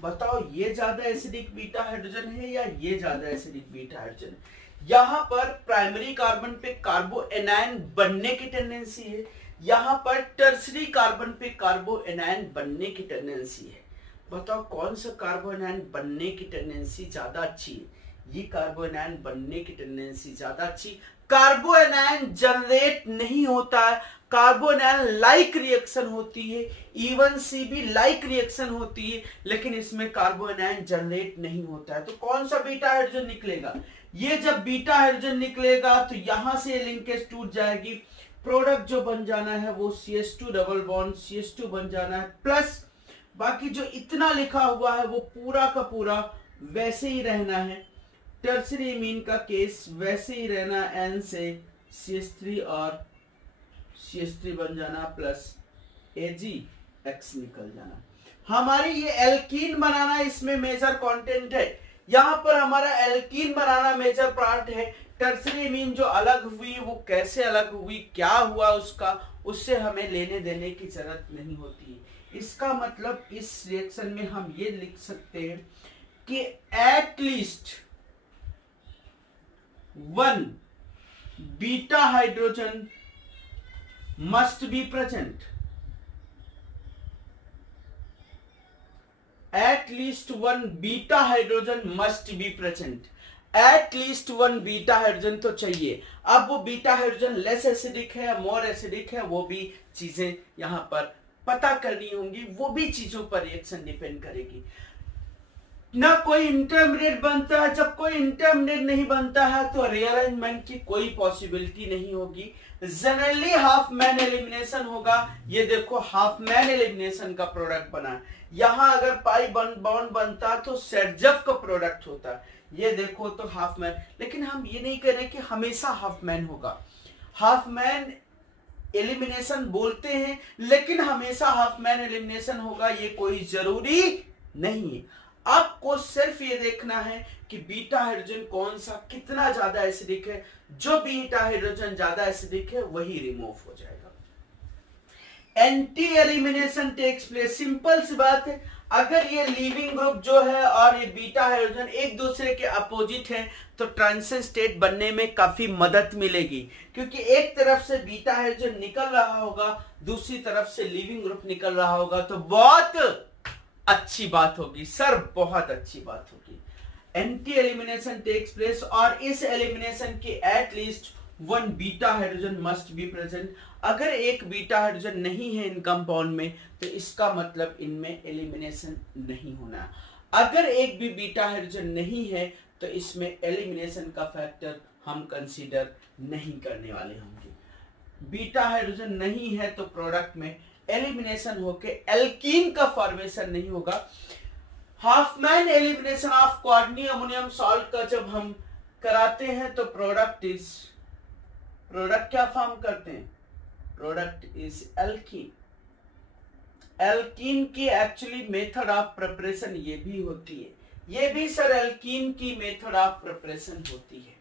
बताओ ये ज्यादा एसिडिक बीटा हाइड्रोजन है या ये ज्यादा एसिडिक बीटा हाइड्रोजन है? यहां पर प्राइमरी कार्बन पे कार्बोएनायन बनने की टेंडेंसी है, यहां पर टर्सरी कार्बन पे कार्बोएनायन बनने की टेंडेंसी है। बताओ कौन सा कार्बोएनायन बनने की टेंडेंसी ज्यादा अच्छी है? ये कार्बोएनायन बनने की टेंडेंसी ज्यादा अच्छी। कार्बोएनायन जनरेट नहीं होता है, कार्बोएनायन लाइक रिएक्शन होती है, इवन Cb लाइक रिएक्शन होती है, लेकिन इसमें कार्बोएनायन जनरेट नहीं होता है। तो कौन सा बीटा हाइड्रोजन निकलेगा? ये जब बीटा हाइड्रोजन निकलेगा तो यहां से लिंकेज टूट जाएगी, प्रोडक्ट जो बन जाना है वो CH2 डबल बॉन्ड CH2 बन जाना है, प्लस बाकी जो इतना लिखा हुआ है वो पूरा का पूरा वैसे ही रहना है। टर्सरी एमीन का केस वैसे ही रहना, N से CH3 और CH3 बन जाना प्लस AgX निकल जाना। हमारी ये एल्कीन बनाना इसमें मेजर कंटेंट है। यहां पर हमारा एल्कीन बनाना मेजर पार्ट है। टर्सरी एमीन जो अलग हुई वो कैसे अलग हुई, क्या हुआ उसका, उससे हमें लेने देने की जरूरत नहीं होती है। इसका मतलब इस रिएक्शन में हम ये लिख सकते हैं कि at least 1 beta hydrogen must be present. At least 1 beta hydrogen must be present. At least 1 beta hydrogen तो चाहिए। अब वो बीटा हाइड्रोजन लेस एसिडिक है या मोर एसिडिक है, वो भी चीजें यहां पर पता करनी होंगी, वो भी चीजों पर रिएक्शन डिपेंड करेगी। ना कोई इंटरमीडिएट बनता है, जब कोई इंटरमीडिएट नहीं बनता है तो रीअरेंजमेंट की कोई पॉसिबिलिटी नहीं होगी। जनरली हाफ मैन एलिमिनेशन होगा। ये देखो हाफ मैन एलिमिनेशन का प्रोडक्ट बना, यहां अगर पाई बॉन्ड बनता तो सेटजफ का प्रोडक्ट होता। ये देखो तो हाफ मैन, लेकिन हम ये नहीं कह रहे कि हमेशा हाफ मैन होगा। हाफ मैन एलिमिनेशन बोलते हैं लेकिन हमेशा हाफ मैन एलिमिनेशन होगा ये कोई जरूरी नहीं है। आपको सिर्फ ये देखना है कि बीटा हाइड्रोजन कौन सा कितना ज्यादा एसिडिक है। जो बीटा हाइड्रोजन ज्यादा एसिडिक है वही रिमूव हो जाएगा। Anti elimination takes place. Simple सी बात है, अगर ये लीविंग ग्रुप जो है और ये बीटा हाइड्रोजन एक दूसरे के अपोजिट है तो ट्रांजिशन स्टेट बनने में काफी मदद मिलेगी, क्योंकि एक तरफ से बीटा हाइड्रोजन निकल रहा होगा, दूसरी तरफ से लीविंग ग्रुप निकल रहा होगा, तो बहुत अच्छी बात होगी सर, बहुत अच्छी बात होगी। एंटी एलिमिनेशन टेक्स प्लेस और इस एलिमिनेशन के at least 1 beta hydrogen must be present. अगर एक बीटा हाइड्रोजन नहीं है इन कंपाउंड में तो इसका मतलब इनमें एलिमिनेशन नहीं होना। अगर एक भी बीटा हाइड्रोजन नहीं है तो इसमें एलिमिनेशन का फैक्टर हम कंसीडर नहीं करने वाले होंगे। बीटा हाइड्रोजन नहीं है तो प्रोडक्ट में एलिमिनेशन होके एल्कीन का फॉर्मेशन नहीं होगा। हाफ मैन एलिमिनेशन ऑफ क्वार्टनी अमोनियम सॉल्ट का जब हम कराते हैं तो प्रोडक्ट क्या फॉर्म करते हैं? Product is alkene. एल्कीन की एक्चुअली मेथड ऑफ प्रिपरेशन ये भी होती है, ये भी सर एल्कीन की मेथड ऑफ प्रिपरेशन होती है।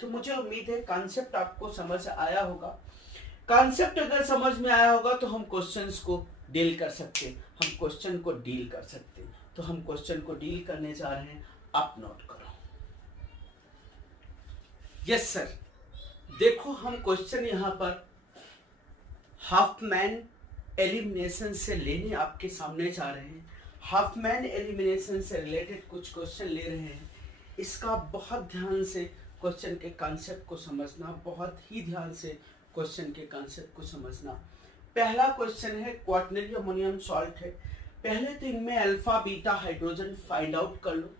तो मुझे उम्मीद है कॉन्सेप्ट आपको समझ आया होगा। कॉन्सेप्ट अगर समझ में आया होगा तो हम क्वेश्चंस को डील कर सकते हैं, हम क्वेश्चन को डील कर सकते हैं। तो हम क्वेश्चन को डील करने जा रहे हैं, आप नोट करो। यस सर, देखो हम क्वेश्चन यहां पर हाफ मैन एलिमिनेशन से लेने आपके सामने जा रहे हैं। हाफ मैन एलिमिनेशन से रिलेटेड कुछ क्वेश्चन ले रहे हैं। इसका बहुत ध्यान से क्वेश्चन के कॉन्सेप्ट को समझना, बहुत ही ध्यान से क्वेश्चन के कॉन्सेप्ट को समझना। पहला क्वेश्चन है क्वाटरनरी अमोनियम सॉल्ट है। पहले तो इनमें alpha beta hydrogen find out कर लो।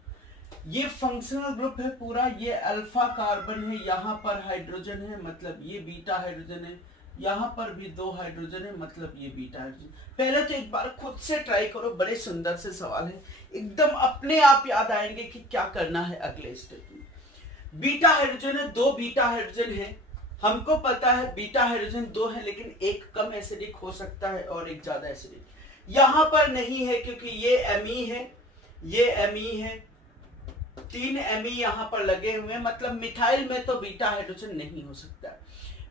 ये फंक्शनल ग्रुप है पूरा, ये अल्फा कार्बन है, यहाँ पर हाइड्रोजन है मतलब ये बीटा हाइड्रोजन है, यहाँ पर भी 2 हाइड्रोजन है मतलब ये बीटा हाइड्रोजन। पहले तो एक बार खुद से ट्राई करो, बड़े सुंदर से सवाल है, एकदम अपने आप याद आएंगे कि क्या करना है अगले स्टेप में। बीटा हाइड्रोजन है, 2 बीटा हाइड्रोजन है। हमको पता है बीटा हाइड्रोजन 2 है, लेकिन एक कम एसिडिक हो सकता है और एक ज्यादा एसिडिक। यहां पर नहीं है क्योंकि ये एमी है, ये एमी है, 3 एमी यहां पर लगे हुए हैं, मतलब मिथाइल में तो बीटा हाइड्रोजन नहीं हो सकता।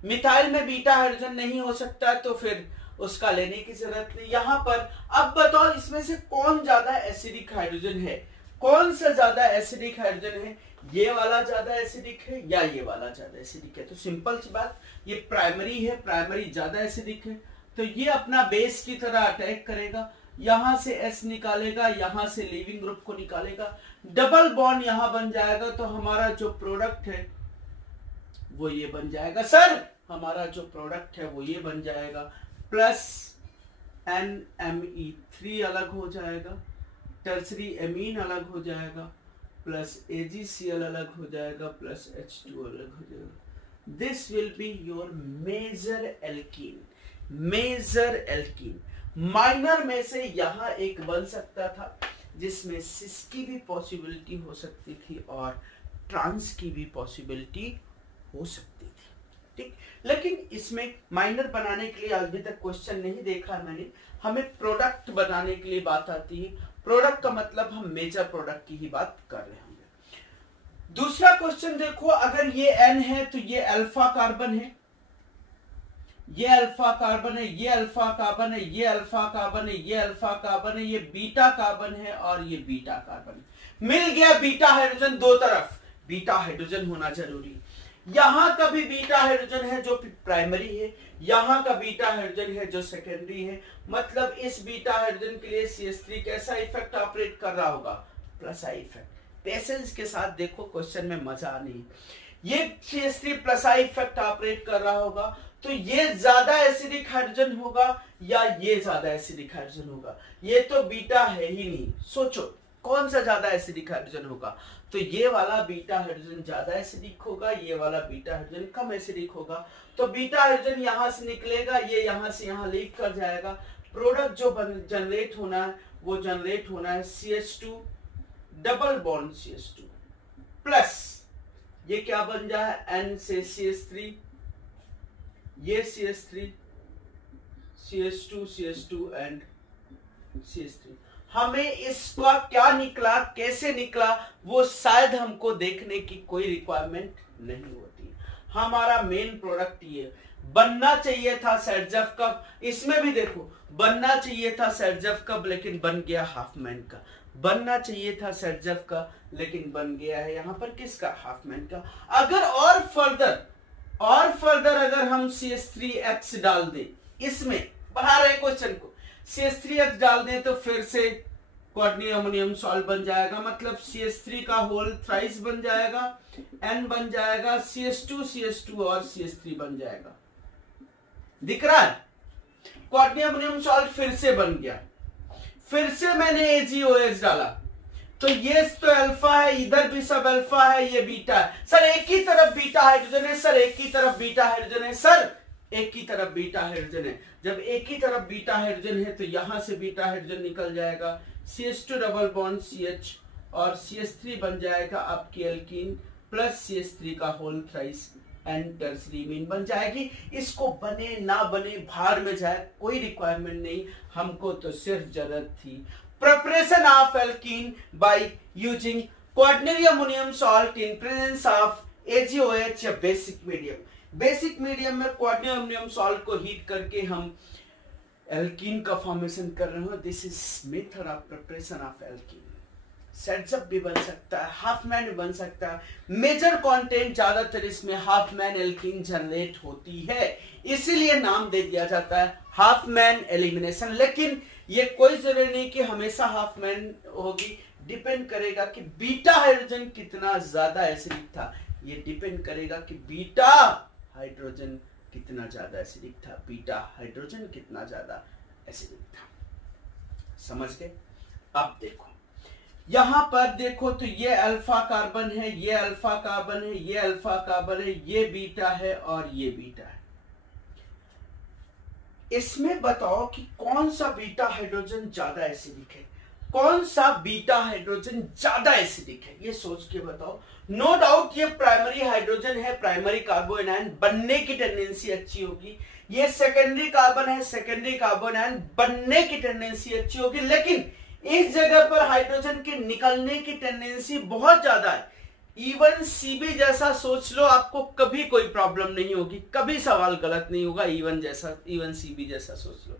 मिथाइल में बीटा हाइड्रोजन नहीं हो सकता तो फिर उसका लेने की जरूरत नहीं। यहां पर अब बताओ इसमें से कौन ज्यादा एसिडिक हाइड्रोजन है, कौन सा ज्यादा एसिडिक हाइड्रोजन है? ये वाला ज्यादा एसिडिक है या ये वाला ज्यादा एसिडिक है? तो सिंपल सी बात, ये प्राइमरी है, प्राइमरी ज्यादा एसिडिक है तो ये अपना बेस की तरह अटैक करेगा, यहां से S निकालेगा, यहां से लीविंग ग्रुप को निकालेगा, डबल बॉन्ड यहां बन जाएगा, तो हमारा जो प्रोडक्ट है वो ये बन जाएगा। सर हमारा जो प्रोडक्ट है वो ये बन जाएगा, प्लस NMe3 अलग हो जाएगा, टर्सरी एमीन अलग हो जाएगा, प्लस AgCl अलग हो जाएगा, प्लस H2 अलग हो जाएगा। This will be your major alkene, major alkene. Minor में से यहां एक बन सकता था जिसमें सिस की भी पॉसिबिलिटी हो सकती थी और ट्रांस की भी पॉसिबिलिटी हो सकती थी, ठीक। लेकिन इसमें माइनर बनाने के लिए अभी तक क्वेश्चन नहीं देखा मैंने, हमें प्रोडक्ट बनाने के लिए बात आती है। प्रोडक्ट का मतलब हम मेजर प्रोडक्ट की ही बात कर रहे होंगे। दूसरा क्वेश्चन देखो, अगर ये एन है तो ये अल्फा कार्बन है, ये अल्फा कार्बन है, ये अल्फा कार्बन है, ये अल्फा कार्बन है, ये अल्फा कार्बन है, ये बीटा कार्बन है और ये बीटा कार्बन है। मिल गया बीटा हाइड्रोजन, दो तरफ बीटा हाइड्रोजन होना जरूरी है। यहां का भी बीटा हाइड्रोजन है जो प्राइमरी है, यहां का बीटा हाइड्रोजन है जो सेकेंडरी है। मतलब इस बीटा हाइड्रोजन के लिए CH3 कैसा इफेक्ट ऑपरेट कर रहा होगा? Plus I effect. पेशेंस के साथ देखो, क्वेश्चन में मजा नहीं। ये CH3 plus I effect operate कर रहा होगा तो ये ज्यादा एसिडिक हाइड्रोजन होगा या ये ज्यादा एसिडिक हाइड्रोजन होगा? ये तो बीटा है ही नहीं, सोचो कौन सा ज्यादा एसिडिक हाइड्रोजन होगा? तो ये वाला बीटा हाइड्रोजन ज्यादा एसिडिक होगा, ये वाला बीटा हाइड्रोजन कम एसिडिक होगा। तो बीटा हाइड्रोजन यहां से निकलेगा, ये यहां से यहां लीव कर जाएगा। प्रोडक्ट जो जनरेट होना है वो जनरेट होना है CH2 double bond CH2 plus ये क्या बन जाए N से CH3, ये CH3 CH2 एंड CH3। हमें इसका क्या निकला, कैसे निकला, वो शायद हमको देखने की कोई रिक्वायरमेंट नहीं होती। हमारा मेन प्रोडक्ट ये बनना चाहिए था सेटजेफ कप। इसमें भी देखो बनना चाहिए था सेटजेफ कप लेकिन बन गया हाफमैन का। बनना चाहिए था सेटजेफ का लेकिन बन गया है यहां पर किसका? हाफमैन का। अगर और फर्दर अगर हम CH3X डाल दें, इसमें बढ़ा रहे क्वेश्चन को, CH3X डाल दें तो फिर से क्वार्टनियम अमोनियम सॉल्ट बन जाएगा। मतलब CH3 का होल थ्राइस बन जाएगा, N बन जाएगा, CH2 और CH3 बन जाएगा। दिख रहा है? क्वार्टनियम अमोनियम सॉल्ट फिर से बन गया। फिर से मैंने AgOH डाला तो ये तो अल्फा है, इधर भी सब अल्फा है, ये बीटा है। सर एक ही तरफ बीटा हाइड्रोजन है, सर एक ही तरफ बीटा हाइड्रोजन है, सर एक ही तरफ बीटा हाइड्रोजन है। जब एक ही तरफ बीटा हाइड्रोजन है तो यहां से बीटा हाइड्रोजन निकल जाएगा, CH2 डबल बॉन्ड CH और CH3 बन जाएगा आपकी एल्कीन प्लस CH3 का whole thrice and tertiary amine बन जाएगी। इसको बने ना बने बाहर में जाए कोई रिक्वायरमेंट नहीं, हमको तो सिर्फ जरूरत थी preparation of alkene by using quaternary ammonium salt in presence of AgOH या basic medium। बेसिक मीडियम में क्वार्टनियम अमोनियम सॉल्ट को हीट करके हम एल्कीन का फॉर्मेशन कर रहे हो। This is method of preparation of alkene. सेटजेफ भी बन सकता है, हाफमैन भी बन सकता है। मेजर कंटेंट ज्यादातर इसमें हाफमैन एल्कीन जनरेट होती है, इसीलिए नाम दे दिया जाता है हाफमैन एलिमिनेशन। लेकिन ये कोई जरूरी नहीं कि हमेशा हाफमैन होगी, डिपेंड करेगा कि बीटा हाइड्रोजन कितना ज्यादा एसिडिक था। ये डिपेंड करेगा कि बीटा हाइड्रोजन कितना ज्यादा एसिडिक था, बीटा हाइड्रोजन कितना ज्यादा एसिडिक था। समझ गए? अब देखो यहां पर देखो तो ये अल्फा कार्बन है, ये अल्फा कार्बन है, ये अल्फा कार्बन है, ये बीटा है और ये बीटा है। इसमें बताओ कि कौन सा बीटा हाइड्रोजन ज्यादा एसिडिक है, कौन सा बीटा हाइड्रोजन ज्यादा एसिडिक है, ये सोच के बताओ। नो डाउट ये प्राइमरी हाइड्रोजन है, प्राइमरी कार्बोनाइन बनने की टेंडेंसी अच्छी होगी। ये सेकेंडरी कार्बन है, सेकेंडरी कार्बोनाइन बनने की टेंडेंसी अच्छी होगी। लेकिन इस जगह पर हाइड्रोजन के निकलने की टेंडेंसी बहुत ज्यादा है। इवन CB जैसा सोच लो, आपको कभी कोई प्रॉब्लम नहीं होगी, कभी सवाल गलत नहीं होगा। इवन CB जैसा सोच लो।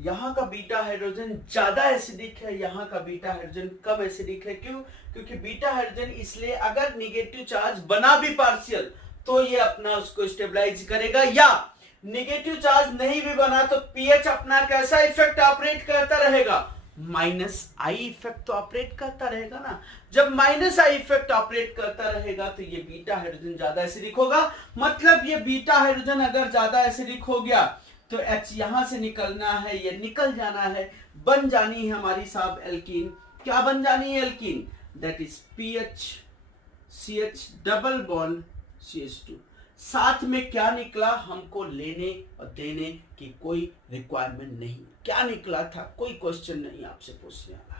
यहाँ का बीटा हाइड्रोजन ज्यादा एसिडिक है, यहाँ का बीटा हाइड्रोजन कम एसिडिक है। क्यों? क्योंकि बीटा हाइड्रोजन इसलिए अगर निगेटिव चार्ज बना भी पार्शियल तो ये अपना उसको स्टेबलाइज करेगा, या निगेटिव चार्ज नहीं भी बना तो pH अपना कैसा इफेक्ट ऑपरेट करता रहेगा? माइनस आई इफेक्ट तो ऑपरेट करता रहेगा ना। जब माइनस आई इफेक्ट ऑपरेट करता रहेगा तो ये बीटा हाइड्रोजन ज्यादा एसिडिक होगा। मतलब ये बीटा हाइड्रोजन अगर ज्यादा एसिडिक हो गया तो H यहां से निकलना है, ये निकल जाना है, बन जानी है हमारी साहब एल्कीन। क्या बन जानी है alkene? That is PH CH double bond CH2। साथ में क्या निकला हमको लेने और देने की कोई रिक्वायरमेंट नहीं। क्या निकला था कोई क्वेश्चन नहीं आपसे पूछने वाला है।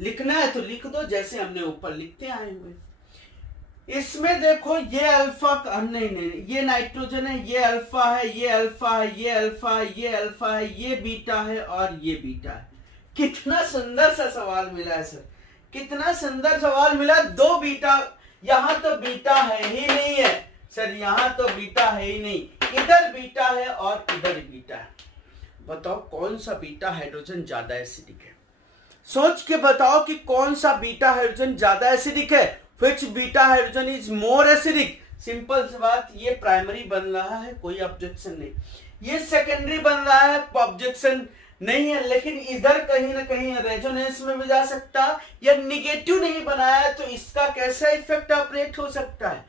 लिखना है तो लिख दो जैसे हमने ऊपर लिखते आए हुए। इसमें देखो ये अल्फा का नहीं, ये नाइट्रोजन है, ये अल्फा है, ये अल्फा है, ये अल्फा है, ये अल्फा है, ये बीटा है और ये बीटा है। कितना सुंदर सा सवाल मिला है सर, कितना सुंदर सवाल मिला। दो बीटा, यहां तो बीटा है ही नहीं है सर, यहां तो बीटा है ही नहीं, इधर बीटा है और इधर बीटा है। बताओ कौन सा बीटा हाइड्रोजन ज्यादा एसिडिक है? सोच के बताओ कि कौन सा बीटा हाइड्रोजन ज्यादा एसिडिक है। Which beta hydrogen is more acidic? Simple सी बात, ये प्राइमरी बन रहा है कोई ऑब्जेक्शन नहीं, ये सेकेंडरी बन रहा है ऑब्जेक्शन नहीं है, लेकिन इधर कहीं ना कहीं रेजोनेंस में भी जा सकता, या निगेटिव नहीं बनाया तो इसका कैसा इफेक्ट ऑपरेट हो सकता है?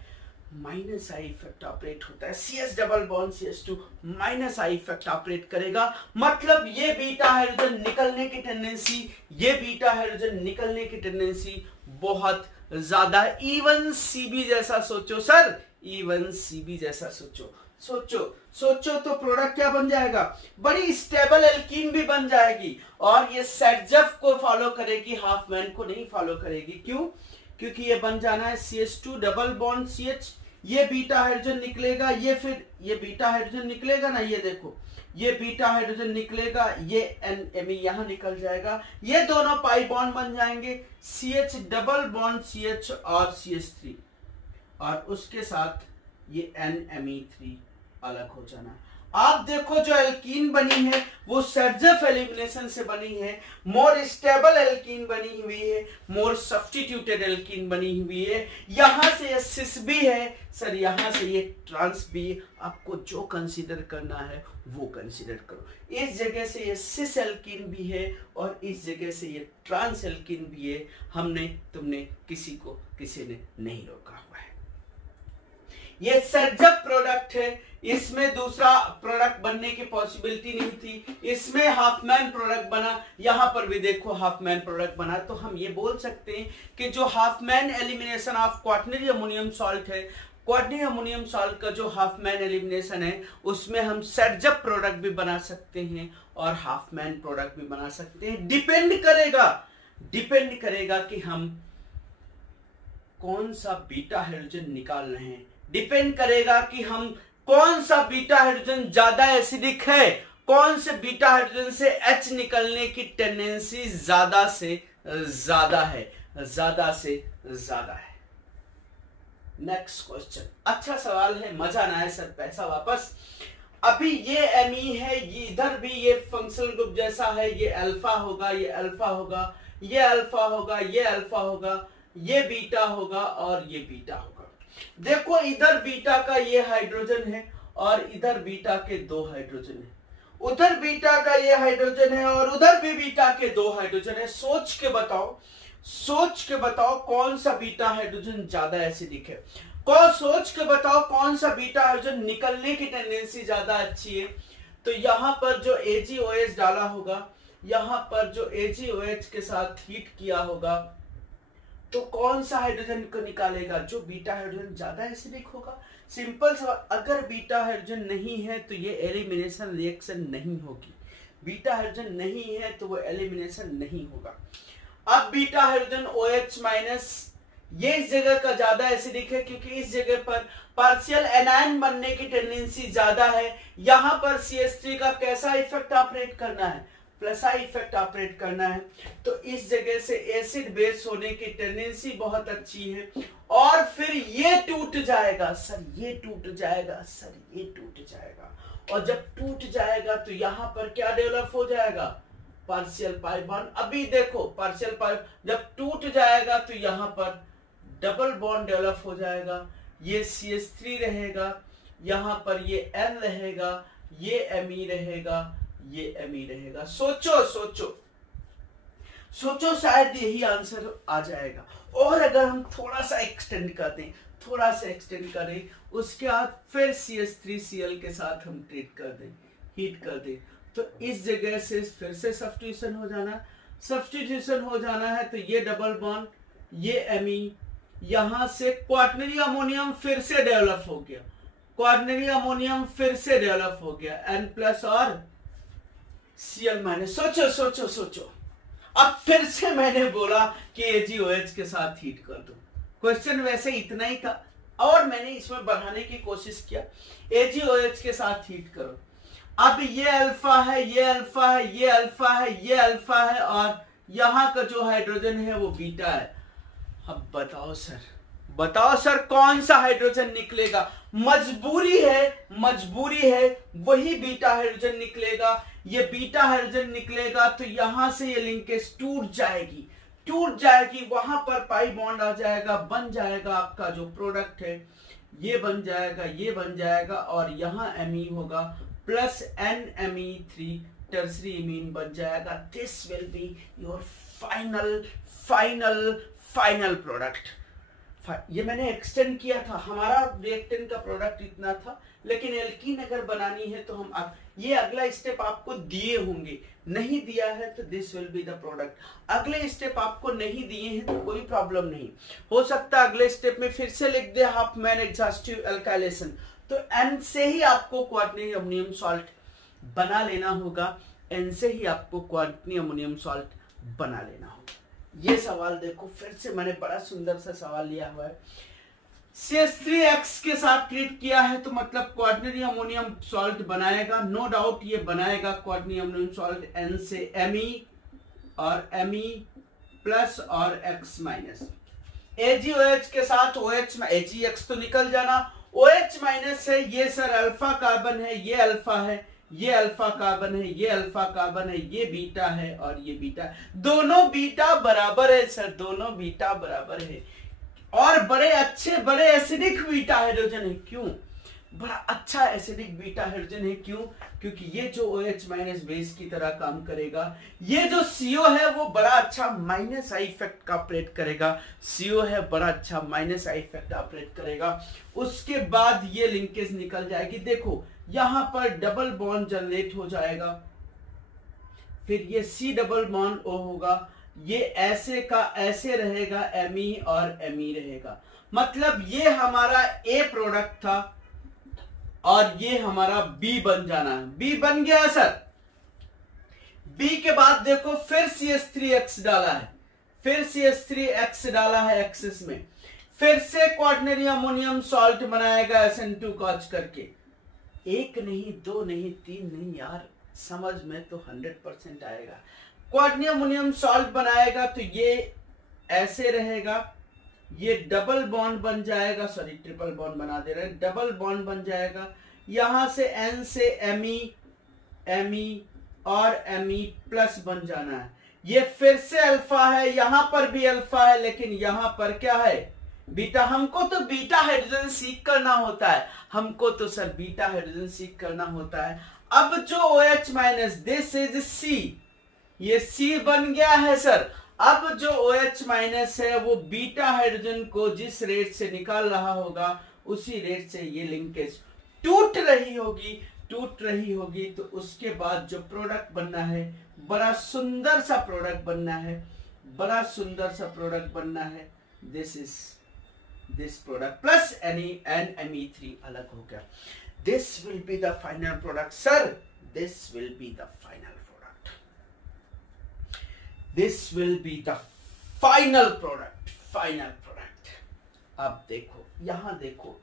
माइनस आई इफेक्ट ऑपरेट होता है। CS double bond CS2 minus I effect operate करेगा, मतलब ये बीटा हाइड्रोजन निकलने की टेंडेंसी, ये बीटा हाइड्रोजन निकलने की टेंडेंसी बहुत ज्यादा। E1 CB जैसा सोचो सर, E1 CB जैसा सोचो, सोचो तो प्रोडक्ट क्या बन जाएगा? बड़ी स्टेबल एल्कीन भी बन जाएगी, और ये सेटजफ को फॉलो करेगी, हाफमैन को नहीं फॉलो करेगी। क्यों? क्योंकि ये बन जाना है CS2 डबल बॉन्ड CH, ये बीटा हाइड्रोजन निकलेगा, ये फिर ये बीटा हाइड्रोजन निकलेगा ना, ये देखो ये बीटा हाइड्रोजन निकलेगा, ये NMe यहां निकल जाएगा, ये दोनों पाई बॉन्ड बन जाएंगे, CH डबल बॉन्ड CH और CH3, और उसके साथ ये NMe3 अलग हो जाना। आप देखो जो एल्कीन बनी है वो सर्जफ एलिमिनेशन से बनी है, मोर स्टेबल एल्कीन बनी हुई है, मोर सब्स्टिट्यूटेड एल्कीन बनी हुई है। यहां से ये सिस भी है सर, यहां से ये ट्रांस भी। आपको जो कंसीडर करना है वो कंसीडर करो। इस जगह से ये सिस एल्कीन भी है और इस जगह से ये ट्रांस एल्कीन भी है। हमने तुमने किसी ने नहीं रोका हुआ है। ये सर्जक प्रोडक्ट है, इसमें दूसरा प्रोडक्ट बनने की पॉसिबिलिटी नहीं थी, इसमें हाफमैन प्रोडक्ट बना, यहां पर भी देखो हाफमैन प्रोडक्ट बना। तो हम ये बोल सकते हैं कि जो Hopman elimination of quaternary ammonium salt है, क्वाटरनरी अमोनियम सॉल्ट का जो हाफमैन एलिमिनेशन है उसमें हम सर्जक प्रोडक्ट भी बना सकते हैं और हाफमैन प्रोडक्ट भी बना सकते हैं। डिपेंड करेगा कि हम कौन सा बीटा हाइड्रोजन निकाल रहे हैं, डिपेंड करेगा कि हम कौन सा बीटा हाइड्रोजन ज्यादा एसिडिक है, कौन से बीटा हाइड्रोजन से H निकलने की टेंडेंसी ज्यादा से ज्यादा है। नेक्स्ट क्वेश्चन, अच्छा सवाल है, मजा ना आए सर पैसा वापस। अभी ये Me है, ये इधर भी ये फंक्शनल ग्रुप जैसा है, ये अल्फा होगा, ये अल्फा होगा, ये अल्फा होगा, ये अल्फा होगा, ये बीटा होगा और ये बीटा होगा। देखो इधर बीटा का ये हाइड्रोजन है और इधर बीटा के दो हाइड्रोजन है, उधर बीटा का ये हाइड्रोजन है और उधर भी बीटा के दो हाइड्रोजन है। सोच के बताओ कौन सा बीटा हाइड्रोजन ज्यादा एसिडिक है, सोच के बताओ कौन सा बीटा हाइड्रोजन निकलने की टेंडेंसी ज्यादा अच्छी है। तो यहां पर जो AgOH डाला होगा, यहां पर जो AgOH के साथ हीट किया होगा, तो कौन सा हाइड्रोजन को निकालेगा? जो बीटा हाइड्रोजन ज्यादा एसिडिक होगा। सिंपल सवाल, अगर बीटा हाइड्रोजन नहीं है तो ये एलिमिनेशन रिएक्शन नहीं होगी, बीटा हाइड्रोजन नहीं है तो वो एलिमिनेशन नहीं होगा। अब बीटा हाइड्रोजन OH माइनस, ये इस जगह का ज्यादा एसिडिक है क्योंकि इस जगह पर पार्शियल एनायन बनने की टेंडेंसी ज्यादा है। यहां पर CH3 का कैसा इफेक्ट ऑपरेट करना है? प्लस आई इफेक्ट ऑपरेट करना है। तो इस जगह से एसिड बेस होने की टेंडेंसी बहुत अच्छी है, और फिर ये टूट जाएगा सर, ये टूट जाएगा सर, ये टूट जाएगा, और जब टूट जाएगा तो यहां पर क्या डेवलप हो जाएगा? Partial pi bond. अभी देखो पार्शियल पाई जब टूट जाएगा तो यहां पर डबल बॉन्ड डेवलप हो जाएगा, ये CH3 रहेगा, यहां पर ये N रहेगा, ये Me रहेगा, ये Me रहेगा। सोचो शायद यही आंसर आ जाएगा। और अगर हम थोड़ा सा एक्सटेंड करें, उसके बाद फिर CH3Cl के साथ हम हीट कर दें, तो इस जगह से फिर से सब्स्टिट्यूशन हो जाना है। तो ये डबल बॉन्ड, ये Me यहां से क्वाटरनरी अमोनियम फिर से डेवलप हो गया, क्वाटरनरी अमोनियम फिर से डेवलप हो गया, N प्लस और Cl माइनस। सोचो सोचो सोचो, अब फिर से मैंने बोला कि AgOH के साथ हीट कर दो। क्वेश्चन वैसे इतना ही था और मैंने इसमें बढ़ाने की कोशिश किया, AgOH के साथ हीट करो। अब ये अल्फा है, ये अल्फा है, ये अल्फा है, ये अल्फा है और यहां का जो हाइड्रोजन है वो बीटा है। अब बताओ सर कौन सा हाइड्रोजन निकलेगा? मजबूरी है वही बीटा हाइड्रोजन निकलेगा। ये बीटा हाइड्रोजन निकलेगा तो यहां से ये लिंकेज टूट जाएगी, वहां पर पाई बॉन्ड आ जाएगा, बन जाएगा आपका जो प्रोडक्ट है, ये बन जाएगा और यहां Me होगा प्लस NMe3 टर्सरी इमीन बन जाएगा। This will be your final product. ये मैंने एक्सटेंड किया था, हमारा रिएक्टेंट का प्रोडक्ट इतना था, लेकिन एल्कीन अगर बनानी है तो हम ये अगला स्टेप आपको दिए होंगे, नहीं दिया है तो this will be the product. अगले स्टेप आपको नहीं दिए हैं तो कोई प्रॉब्लम नहीं, हो सकता है अगले स्टेप में फिर से लिख दे हाफ मैन एग्जॉस्टिव अल्काइलेशन, तो N से ही आपको क्वाटरनरी अमोनियम सॉल्ट बना लेना होगा, N से ही आपको क्वाटरनरी अमोनियम सॉल्ट बना लेना होगा। ये सवाल देखो, फिर से मैंने बड़ा सुंदर सा सवाल लिया हुआ है। CH3X के साथ ट्रीट किया है तो मतलब क्वाटरनरी अमोनियम सॉल्ट बनाएगा, नो डाउट ये बनाएगा क्वाटरनरी अमोनियम सॉल्ट N से Me और Me प्लस और X माइनस। AgOH के साथ OH में AgX तो निकल जाना, OH माइनस है, ये सर अल्फा कार्बन है, ये अल्फा है, ये अल्फा कार्बन है, ये अल्फा कार्बन है, ये बीटा है और ये बीटा है। दोनों बीटा बराबर है सर, दोनों बीटा बराबर है और बड़े अच्छे बड़े एसिडिक बीटा हाइड्रोजन है। क्यों? बड़ा अच्छा एसिडिक बीटा हाइड्रोजन है, क्यों? क्योंकि ये जो OH माइनस बेस की तरह काम करेगा, ये जो CO है वो बड़ा अच्छा माइनस आई इफेक्ट का ऑपरेट करेगा, CO है बड़ा अच्छा माइनस आई इफेक्ट ऑपरेट करेगा। उसके बाद ये लिंकेज निकल जाएगी, देखो यहां पर डबल बॉन्ड जनरेट हो जाएगा, फिर ये C डबल बॉन्ड O होगा, ये ऐसे का ऐसे रहेगा, Me और Me रहेगा, मतलब ये हमारा A प्रोडक्ट था और ये हमारा B बन जाना है। B बन गया सर। B के बाद देखो फिर CH3X डाला है, फिर CH3X डाला है एक्सिस में, फिर से क्वाटरनरी अमोनियम सॉल्ट बनाएगा SN2 कॉच करके। एक नहीं, दो नहीं, तीन नहीं यार, समझ में तो 100% आएगा। क्वाटरनरी अमोनियम सॉल्ट बनाएगा तो ये ऐसे रहेगा, ये डबल बॉन्ड बन जाएगा, सॉरी ट्रिपल बॉन्ड बना दे रहे हैं, डबल बॉन्ड बन जाएगा, यहां से N से Me और Me प्लस बन जाना है। ये फिर से अल्फा है, यहां पर भी अल्फा है, लेकिन यहां पर क्या है? बीटा। हमको तो बीटा हाइड्रोजन सीख करना होता है, हमको तो सर बीटा हाइड्रोजन सीख करना होता है। अब जो OH minus, this is C, ये C बन गया है सर। अब जो OH माइनस है वो बीटा हाइड्रोजन को जिस रेट से निकाल रहा होगा उसी रेट से ये लिंकेज टूट रही होगी, तो उसके बाद जो प्रोडक्ट बनना है, बड़ा सुंदर सा प्रोडक्ट बनना है, दिस प्रोडक्ट प्लस NMe3 अलग हो गया। This will be the final product sir, this will be the final product, this will be the final product. अब देखो यहां देखो,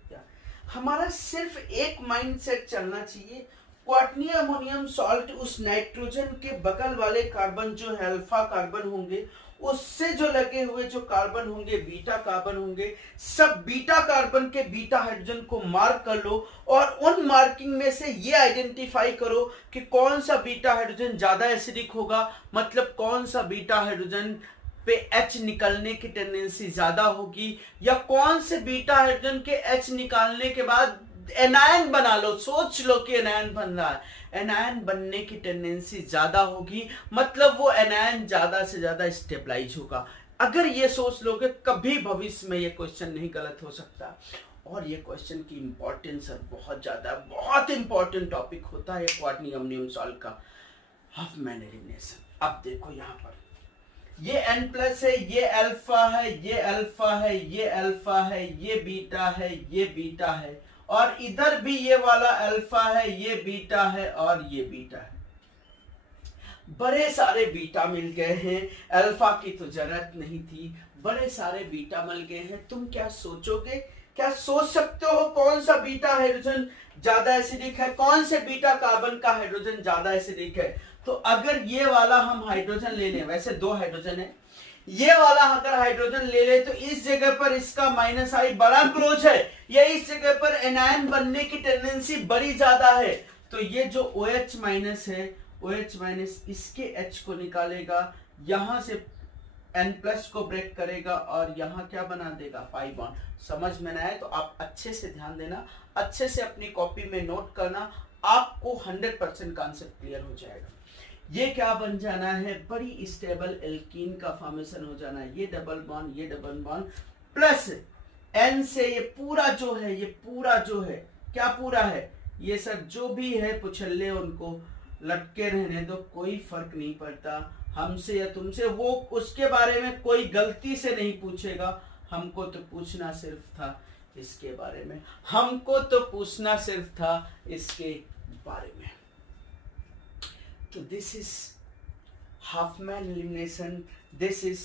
हमारा सिर्फ एक माइंडसेट चलना चाहिए, क्वाटरनरी अमोनियम सॉल्ट उस नाइट्रोजन के बगल वाले कार्बन जो है अल्फा कार्बन होंगे, उससे जो लगे हुए जो कार्बन होंगे बीटा कार्बन होंगे, सब बीटा कार्बन के बीटा हाइड्रोजन को मार्क कर लो और उन मार्किंग में से ये आइडेंटिफाई करो कि कौन सा बीटा हाइड्रोजन ज्यादा एसिडिक होगा, मतलब कौन सा बीटा हाइड्रोजन पे H निकलने की टेंडेंसी ज्यादा होगी, या कौन से बीटा हाइड्रोजन के H निकालने के बाद एनायन बना लो, सोच लो कि एनायन बन रहा है, एनायन बनने की टेंडेंसी ज्यादा होगी, मतलब वो एनायन ज्यादा से ज्यादा स्टेबलाइज होगा। अगर ये सोच लोगे कभी भविष्य में ये क्वेश्चन नहीं गलत हो सकता। और ये क्वेश्चन की इंपॉर्टेंस बहुत ज्यादा, बहुत इंपॉर्टेंट टॉपिक होता है क्वाटरनरी अमोनियम सॉल्ट का हाफ मैन एलिमिनेशन। अब देखो यहाँ पर ये N प्लस है, ये अल्फा है, ये अल्फा है, ये अल्फा है, ये बीटा है, ये बीटा है, और इधर भी ये वाला अल्फा है, ये बीटा है और ये बीटा है। बड़े सारे बीटा मिल गए हैं, अल्फा की तो जरूरत नहीं थी, बड़े सारे बीटा मिल गए हैं। तुम क्या सोचोगे, क्या सोच सकते हो कौन सा बीटा हाइड्रोजन ज्यादा एसिडिक है, कौन से बीटा कार्बन का हाइड्रोजन ज्यादा एसिडिक है? तो अगर ये वाला हम हाइड्रोजन ले लें, वैसे दो हाइड्रोजन है, ये वाला अगर हाइड्रोजन ले ले तो इस जगह पर इसका माइनस आई बड़ा क्लोज है, या इस जगह पर एनायन बनने की टेंडेंसी बड़ी ज्यादा है, तो ये जो OH माइनस है, OH माइनस इसके H को निकालेगा, यहां से N प्लस को ब्रेक करेगा और यहां क्या बना देगा, पाई बॉन्ड। समझ में ना आए तो आप अच्छे से ध्यान देना, अच्छे से अपनी कॉपी में नोट करना, आपको 100% कॉन्सेप्ट क्लियर हो जाएगा। ये क्या बन जाना है, बड़ी स्टेबल एल्कीन का फॉर्मेशन हो जाना है। ये डबल बॉन्ड, ये डबल बॉन्ड प्लस N से ये पूरा जो है, ये पूरा जो है, क्या पूरा है, ये सब जो भी है पुछल्ले उनको लटके रहने दो, कोई फर्क नहीं पड़ता हमसे या तुमसे, वो उसके बारे में कोई गलती से नहीं पूछेगा। हमको तो पूछना सिर्फ था इसके बारे में, हमको तो पूछना सिर्फ था इसके बारे में। तो this is Hopman elimination, this is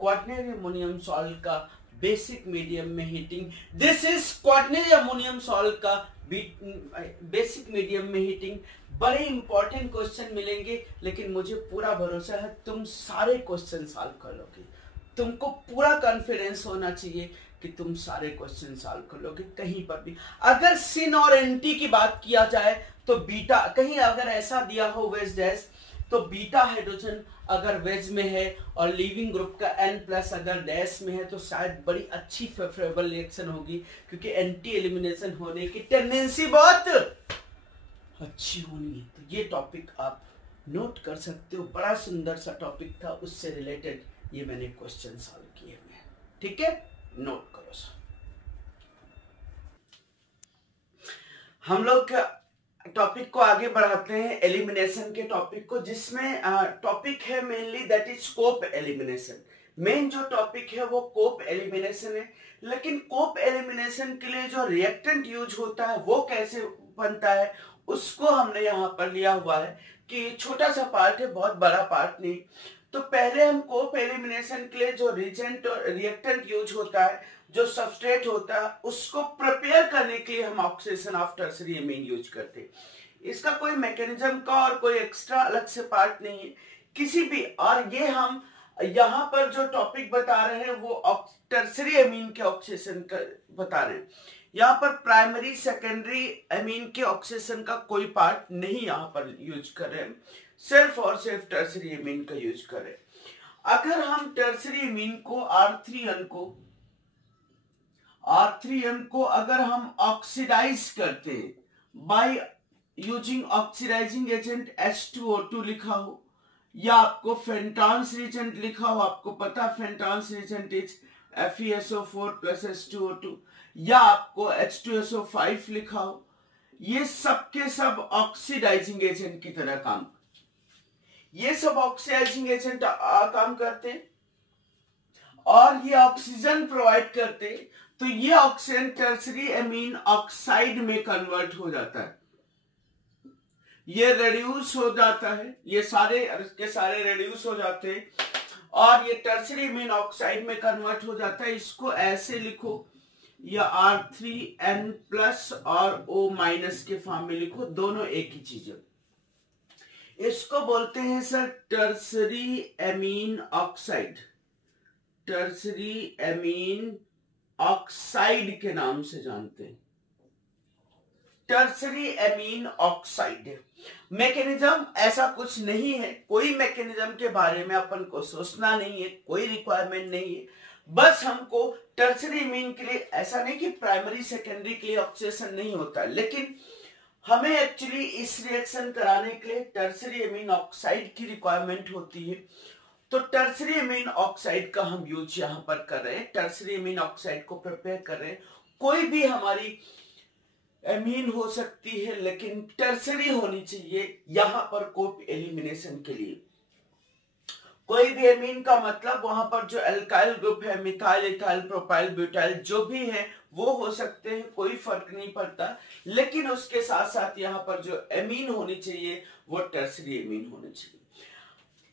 quaternary ammonium salt का बेसिक मीडियम में heating, this is quaternary ammonium salt का बेसिक मीडियम में हीटिंग। बड़े इंपॉर्टेंट क्वेश्चन मिलेंगे, लेकिन मुझे पूरा भरोसा है तुम सारे क्वेश्चन सॉल्व कर लोगे। तुमको पूरा कॉन्फिडेंस होना चाहिए कि तुम सारे क्वेश्चन सॉल्व कर लोगे। कहीं पर भी अगर सिन और एंटी की बात किया जाए तो बीटा, कहीं अगर ऐसा दिया हो वेज डैश, तो बीटा हाइड्रोजन अगर वेज में है और लीविंग ग्रुप का N प्लस अगर डैश में है तो शायद बड़ी अच्छी फेवरेबल रिएक्शन होगी, क्योंकि एंटी एलिमिनेशन होने की टेंडेंसी बहुत अच्छी होनी है। तो ये टॉपिक आप नोट कर सकते हो, बड़ा सुंदर सा टॉपिक था, उससे रिलेटेड ये मैंने क्वेश्चन सॉल्व किए हुए हैं। ठीक है, नोट करो सर। हम लोग टॉपिक को आगे बढ़ाते हैं, एलिमिनेशन के टॉपिक को, जिसमें टॉपिक है mainly that is Cope elimination. Main जो टॉपिक है वो कोप एलिमिनेशन है, लेकिन कोप एलिमिनेशन के लिए जो रिएक्टेंट यूज होता है वो कैसे बनता है उसको हमने यहाँ पर लिया हुआ है कि छोटा सा पार्ट है, बहुत बड़ा पार्ट नहीं। तो पहले हम कोप एलिमिनेशन के लिए जो रिएक्टेंट यूज होता है, जो सबस्ट्रेट होता है, उसको प्रिपेयर करने के लिए हम oxidation of tertiary amine use करते हैं। इसका कोई मैकेनिज्म का और कोई एक्स्ट्रा अलग से पार्ट नहीं है किसी भी। और ये हम यहाँ पर जो टॉपिक बता रहे हैं वो टर्शियरी एमीन के ऑक्सीडेशन का बता रहे हैं। यहाँ पर प्राइमरी सेकेंडरी एमीन के ऑक्सीडेशन का कोई पार्ट नहीं यहाँ पर यूज कर रहे हैं, सिर्फ और सिर्फ टर्शियरी एमीन का यूज कर रहे हैं। अगर हम टर्शियरी एमीन को R3N को अगर हम ऑक्सीडाइज करते हैं by using oxidising agent H2O2 लिखा हो, या आपको फेंटान्स रिएजेंट लिखा हो, आपको पता फेंटान्स reagent is FeSO4 plus H2O2, या आपको H2SO5 लिखा हो, ये सब के सब ऑक्सीडाइजिंग एजेंट की तरह काम, ये सब ऑक्सीडाइजिंग एजेंट काम करते हैं और ये ऑक्सीजन प्रोवाइड करते हैं। तो ये ऑक्सीजन टर्शियरी एमीन ऑक्साइड में कन्वर्ट हो जाता है, ये रेड्यूस हो जाता है, ये सारे के सारे रेड्यूस हो जाते हैं और ये टर्शियरी एमीन ऑक्साइड में कन्वर्ट हो जाता है। इसको ऐसे लिखो, या R3N प्लस और O माइनस के फॉर्म में लिखो, दोनों एक ही चीज है। इसको बोलते हैं sir tertiary amine oxide, tertiary amine oxide के नाम से जानते हैं, टर्शियरी एमीन ऑक्साइड। मैकेनिज्म ऐसा कुछ नहीं है, कोई मैकेनिज्म के बारे में अपन को सोचना नहीं है, कोई रिक्वायरमेंट नहीं है, बस हमको टर्शियरी एमीन के लिए, ऐसा नहीं कि प्राइमरी सेकेंडरी के लिए ऑक्सीडेशन नहीं होता, लेकिन हमें एक्चुअली इस रिएक्शन कराने के लिए टर्शियरी एमीन ऑक्साइड की रिक्वायरमेंट होती है। तो टर्शियरी एमीन ऑक्साइड का हम यूज यहां पर कर रहे हैं, टर्शियरी एमीन ऑक्साइड को प्रिपेयर कर रहे हैं। कोई भी हमारी एमीन हो सकती है, लेकिन टर्शियरी होनी चाहिए यहां पर कोप एलिमिनेशन के लिए। कोई भी एमीन का मतलब वहां पर जो एल्काइल ग्रुप है, मिथाइल, इथाइल, प्रोपाइल, ब्यूटाइल जो भी है वो हो सकते हैं, कोई फर्क नहीं पड़ता। लेकिन उसके साथ साथ यहाँ पर जो एमीन होनी चाहिए वो टर्सरी एमीन होनी चाहिए।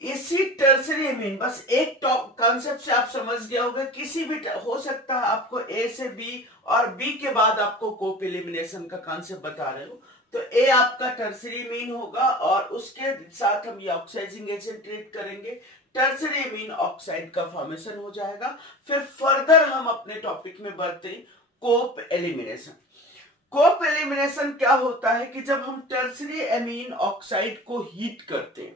इसी टर्सरी एमीन, बस एक कॉन्सेप्ट से आप समझ गया होगा, किसी भी हो सकता है आपको ए से बी और बी के बाद आपको कोप एलिमिनेशन का कॉन्सेप्ट बता रहे हो, तो ए आपका टर्सरी एमीन होगा और उसके साथ हम ये ऑक्साइजिंग एजेंट ट्रीट करेंगे, टर्सरी एमीन ऑक्साइड का फॉर्मेशन हो जाएगा। फिर फर्दर हम अपने टॉपिक में बढ़ते हैं, कोप एलिमिनेशन। कोप एलिमिनेशन क्या होता है कि जब हम टर्सरी एमीन ऑक्साइड को हीट करते हैं,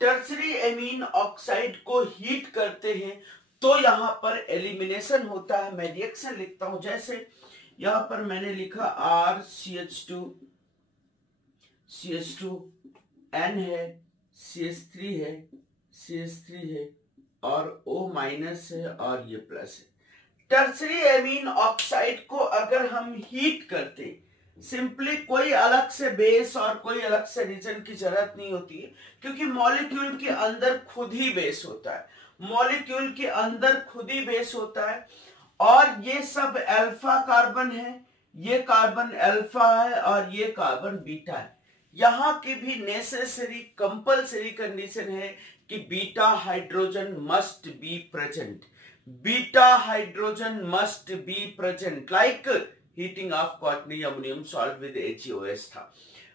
टर्सरी एमीन ऑक्साइड को हीट करते हैं तो यहां पर एलिमिनेशन होता है। मैं रिएक्शन लिखता हूं, जैसे यहां पर मैंने लिखा RCH2 CH2 N है, CH3 है, CH3 है और O माइनस है और ये प्लस है। टर्सरी एमीन ऑक्साइड को अगर हम हीट करते, सिंपली कोई अलग से बेस और कोई अलग से रीजन की जरूरत नहीं होती है, क्योंकि मॉलिक्यूल के अंदर खुद ही बेस होता है, मॉलिक्यूल के अंदर खुद ही बेस होता है। और ये सब अल्फा कार्बन है, ये कार्बन अल्फा है और ये कार्बन बीटा है। यहां की भी नेसेसरी कंपलसरी कंडीशन है कि beta hydrogen must be present, beta hydrogen must be present, like heating of quaternary ammonium salt with HOS था।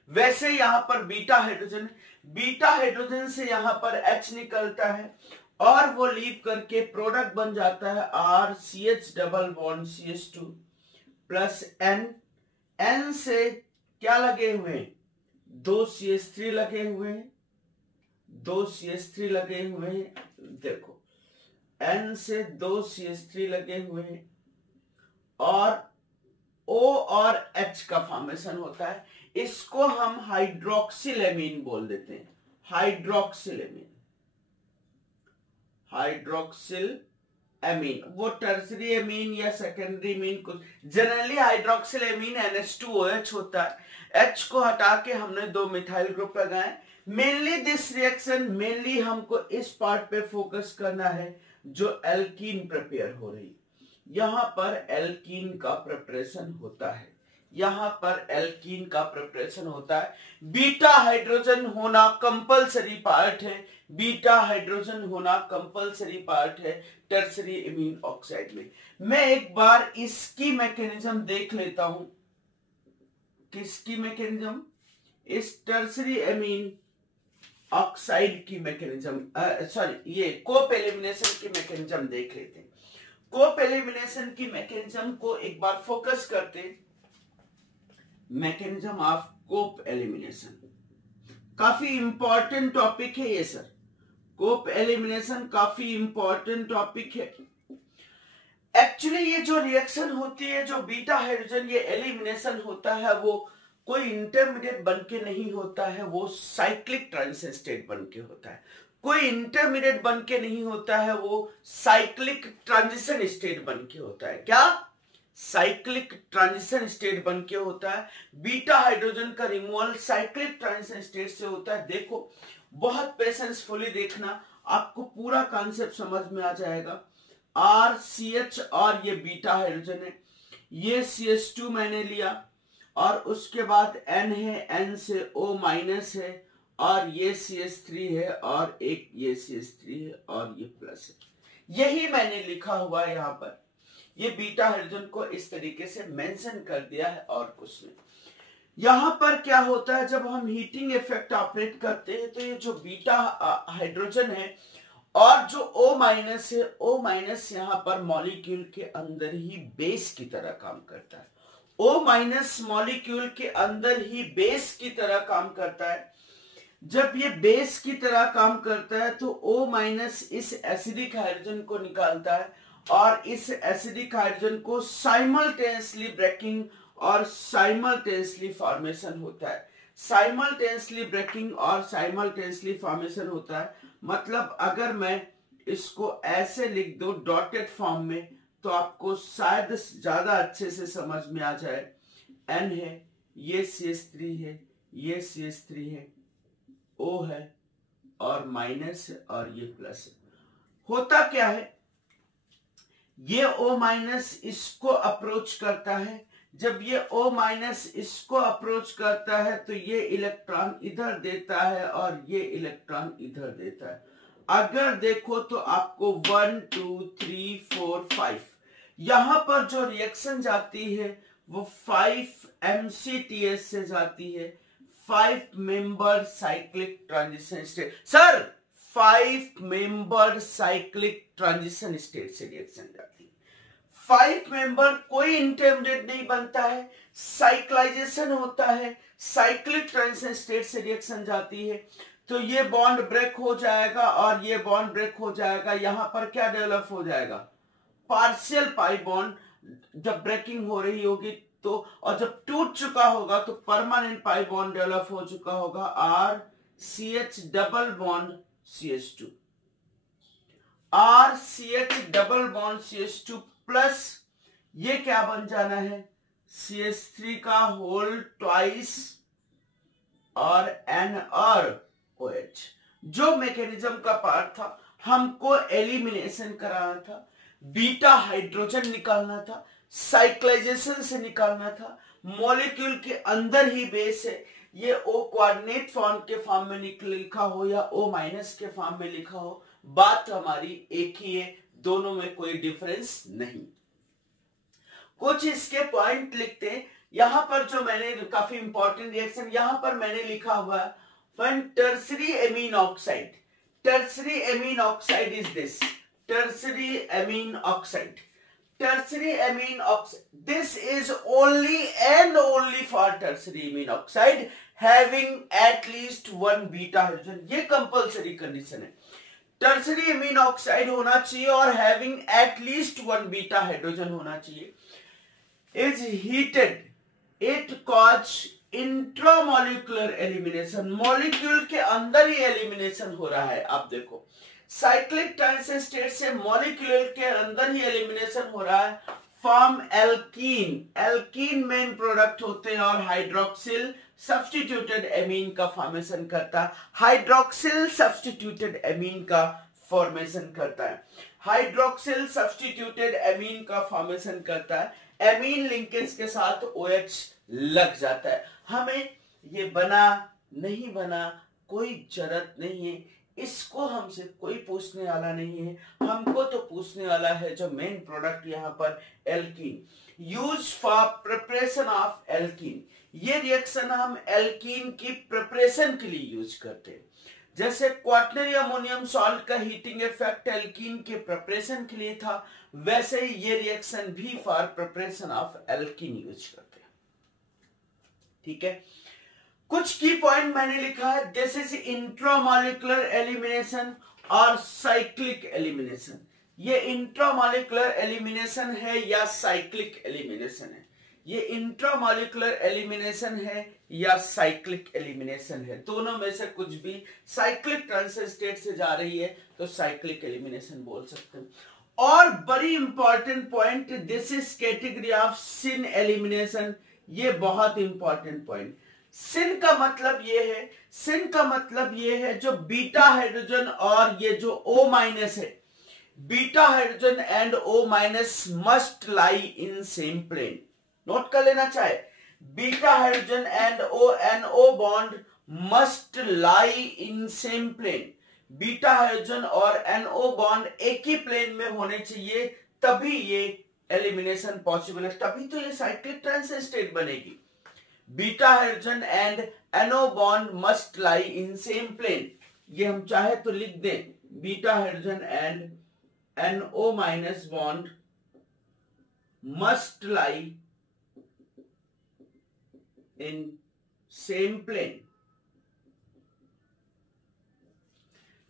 वैसे यहां पर बीटा हाइड्रोजन से यहां पर H निकलता है और वो लीव करके प्रोडक्ट बन जाता है RCH double bond CH2 plus N से क्या लगे हुए हैं, 2 CH3 लगे हुए हैं, 2 CH3 लगे हुए हैं, देखो N से 2 CH3 लगे हुए हैं और O और H का फॉर्मेशन होता है। इसको हम हाइड्रोक्सिल एमीन बोल देते हैं, हाइड्रोक्सिल एमीन। वो टर्सरी एमीन या सेकेंडरी एमीन, कुछ जनरली हाइड्रोक्सिल एमीन NH2OH होता है। H को हटा के हमने 2 मिथाइल ग्रुप लगाए। मेनली दिस रिएक्शन, मेनली हमको इस पार्ट पे फोकस करना है जो एल्कीन प्रिपेयर हो रही, यहां पर एल्कीन का प्रिपरेशन होता है, यहां पर एल्कीन का प्रिपरेशन होता है। बीटा हाइड्रोजन होना कंपलसरी पार्ट है, बीटा हाइड्रोजन होना कंपलसरी पार्ट है टर्सरी एमीन ऑक्साइड में। मैं एक बार इसकी मैकेनिज्म देख लेता हूं, किसकी मैकेनिज्म, इस टर्सरी एमीन ऑक्साइड की मैकेनिज्म, सॉरी ये कोप एलिमिनेशन की मैकेनिज्म देख लेते हैं। कोप एलिमिनेशन की मैकेनिज्म को एक बार फोकस करते, मैकेनिज्म ऑफ कोप एलिमिनेशन, काफी इंपॉर्टेंट टॉपिक है ये सर, कोप एलिमिनेशन काफी इंपॉर्टेंट टॉपिक है। एक्चुअली ये जो रिएक्शन होती है, जो बीटा हाइड्रोजन ये एलिमिनेशन होता है, वो कोई इंटरमीडिएट बनके नहीं होता है, वो साइक्लिक ट्रांजिशन स्टेट बनके होता है। कोई इंटरमीडिएट बनके नहीं होता है, वो साइक्लिक ट्रांजिशन स्टेट बनके होता है। क्या? साइक्लिक ट्रांजिशन स्टेट बनके होता है। बीटा हाइड्रोजन का रिमूवल साइक्लिक ट्रांजिशन स्टेट से होता है। देखो बहुत पेशेंसफुली देखना, आपको पूरा कॉन्सेप्ट समझ में आ जाएगा। RCH और ये बीटा हाइड्रोजन है, ये CH2 मैंने लिया और उसके बाद N है, N से O माइनस है और ये CH3 है और एक ये CH3 है और ये प्लस है। यही मैंने लिखा हुआ है यहाँ पर, ये बीटा हाइड्रोजन को इस तरीके से मेंशन कर दिया है और कुछ नहीं। यहां पर क्या होता है, जब हम हीटिंग इफेक्ट ऑपरेट करते हैं तो ये जो बीटा हाइड्रोजन है और जो O माइनस है, O माइनस यहां पर मॉलिक्यूल के अंदर ही बेस की तरह काम करता है। O माइनस मॉलिक्यूल के अंदर ही बेस की तरह काम करता है। जब ये बेस की तरह काम करता है तो O माइनस इस एसिडिक हाइड्रोजन को निकालता है और इस एसिडिक हाइड्रोजन को साइमल्टेनियसली ब्रेकिंग और साइमल्टेनियसली फॉर्मेशन होता है। साइमल्टेनियसली ब्रेकिंग और साइमल्टेनियसली फॉर्मेशन होता है, मतलब अगर मैं इसको ऐसे लिख दूं डॉटेड फॉर्म में तो आपको शायद ज्यादा अच्छे से समझ में आ जाए। N है, ये CH3 है, ये CH3 है, O है, और माइनस है और ये प्लस है। होता क्या है, ये O माइनस इसको अप्रोच करता है, जब ये O माइनस इसको अप्रोच करता है तो ये इलेक्ट्रॉन इधर देता है और ये इलेक्ट्रॉन इधर देता है। अगर देखो तो आपको 1 2 3 4 5 यहां पर जो रिएक्शन जाती है वो 5 MCTS से जाती है, 5 member cyclic transition state. Sir 5 member cyclic transition state से रिएक्शन जाती है। 5 मेंबर कोई इंटरमीडिएट नहीं बनता है, साइक्लाइजेशन होता है, साइक्लिक ट्रांजिशन स्टेट से रिएक्शन जाती है। तो ये बॉन्ड ब्रेक हो जाएगा और ये बॉन्ड ब्रेक हो जाएगा। यहां पर क्या डेवलप हो जाएगा, पार्शियल पाई बॉन्ड जब ब्रेकिंग हो रही होगी तो, और जब टूट चुका होगा तो परमानेंट पाई बॉन्ड डेवलप हो चुका होगा, RCH double bond CH2, RCH double bond CH2 plus ये क्या बन जाना है, CH3 का होल ट्वाइस और NrOH। जो मैकेनिज्म का पार्ट था, हमको एलिमिनेशन कराना था, बीटा हाइड्रोजन निकालना था, साइक्लाइजेशन से निकालना था। मॉलिक्यूल के अंदर ही बेस है, ये O कोऑर्डिनेट फॉर्म के फॉर्म में लिखा हो या O माइनस के फॉर्म में लिखा हो, बात हमारी एक ही है, दोनों में कोई डिफरेंस नहीं। कुछ इसके पॉइंट लिखते हैं यहां पर, जो मैंने काफी इंपॉर्टेंट रिएक्शन यहां पर मैंने लिखा हुआ है। When tertiary amine oxide, tertiary amine oxide is this, tertiary amine oxide, tertiary amine oxide, this is only and only for tertiary amine oxide having at least one beta hydrogen। ये compulsory condition है, tertiary amine oxide होना चाहिए और having at least one beta hydrogen होना चाहिए। is heated, it cause intramolecular elimination, molecule के अंदर ही elimination हो रहा है। आप देखो साइक्लिक ट्रांजिशन स्टेट से मॉलिक्यूल के अंदर ही एलिमिनेशन हो रहा है। Form alkene, alkene main product होते हैं और हाइड्रोक्सिल सब्स्टिट्यूटेड एमीन का फॉर्मेशन करता है, हाइड्रोक्सिल सब्स्टिट्यूटेड एमीन का फॉर्मेशन करता है, हाइड्रोक्सिल सब्स्टिट्यूटेड एमीन का फॉर्मेशन करता है। एमीन लिंकेज के साथ OH लग जाता है। हमें ये बना नहीं बना कोई जरूरत नहीं है, इसको हमसे कोई पूछने वाला नहीं है। हमको तो पूछने वाला है जो मेन प्रोडक्ट यहाँ पर alkene, use for preparation of alkene. ये रिएक्शन हम एल्कीन की प्रिपरेशन के लिए यूज करते हैं। जैसे क्वाटरनरी अमोनियम सॉल्ट का हीटिंग इफेक्ट एल्कीन के प्रिपरेशन के लिए था, वैसे ही ये रिएक्शन भी for preparation of alkene use करते हैं। ठीक है, कुछ की पॉइंट मैंने लिखा है, दिस इज इंट्रामोलिकुलर एलिमिनेशन और साइक्लिक एलिमिनेशन। ये इंट्रामोलिकुलर एलिमिनेशन है या साइक्लिक एलिमिनेशन है, ये इंट्रामोलिकुलर एलिमिनेशन है या साइक्लिक एलिमिनेशन है, दोनों में से कुछ भी। साइक्लिक ट्रांजिशन स्टेट से जा रही है तो साइक्लिक एलिमिनेशन बोल सकते हैं। और बड़ी important point, this is category of syn elimination. ये बहुत इंपॉर्टेंट पॉइंट। सिन का मतलब ये है, सिन का मतलब ये है जो बीटा हाइड्रोजन और ये जो O माइनस है, beta hydrogen and O minus must lie in same plane. Note कर लेना चाहे, beta hydrogen and O bond must lie in same plane. Beta hydrogen और NO बॉन्ड एक ही प्लेन में होने चाहिए, तभी ये एलिमिनेशन पॉसिबल है, तभी तो ये साइक्लिक ट्रांजिशन स्टेट बनेगी। Beta hydrogen and NO bond must lie in same plane. ये हम चाहे तो लिख दें, beta hydrogen and NO minus bond must lie in same plane.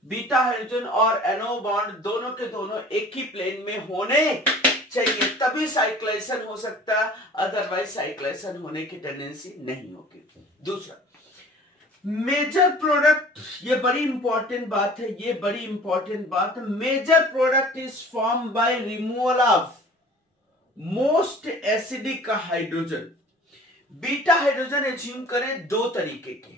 Beta hydrogen और NO बॉन्ड दोनों के दोनों एक ही प्लेन में होने चाहिए, तभी साइक्लाइजेशन हो सकता है, अदरवाइज साइक्लाइजेशन होने की टेंडेंसी नहीं होगी। दूसरा मेजर प्रोडक्ट, ये बड़ी इंपॉर्टेंट बात है, ये बड़ी इंपॉर्टेंट बात है। Major product is form by removal of most acidic hydrogen. Beta hydrogen assume करें दो तरीके के,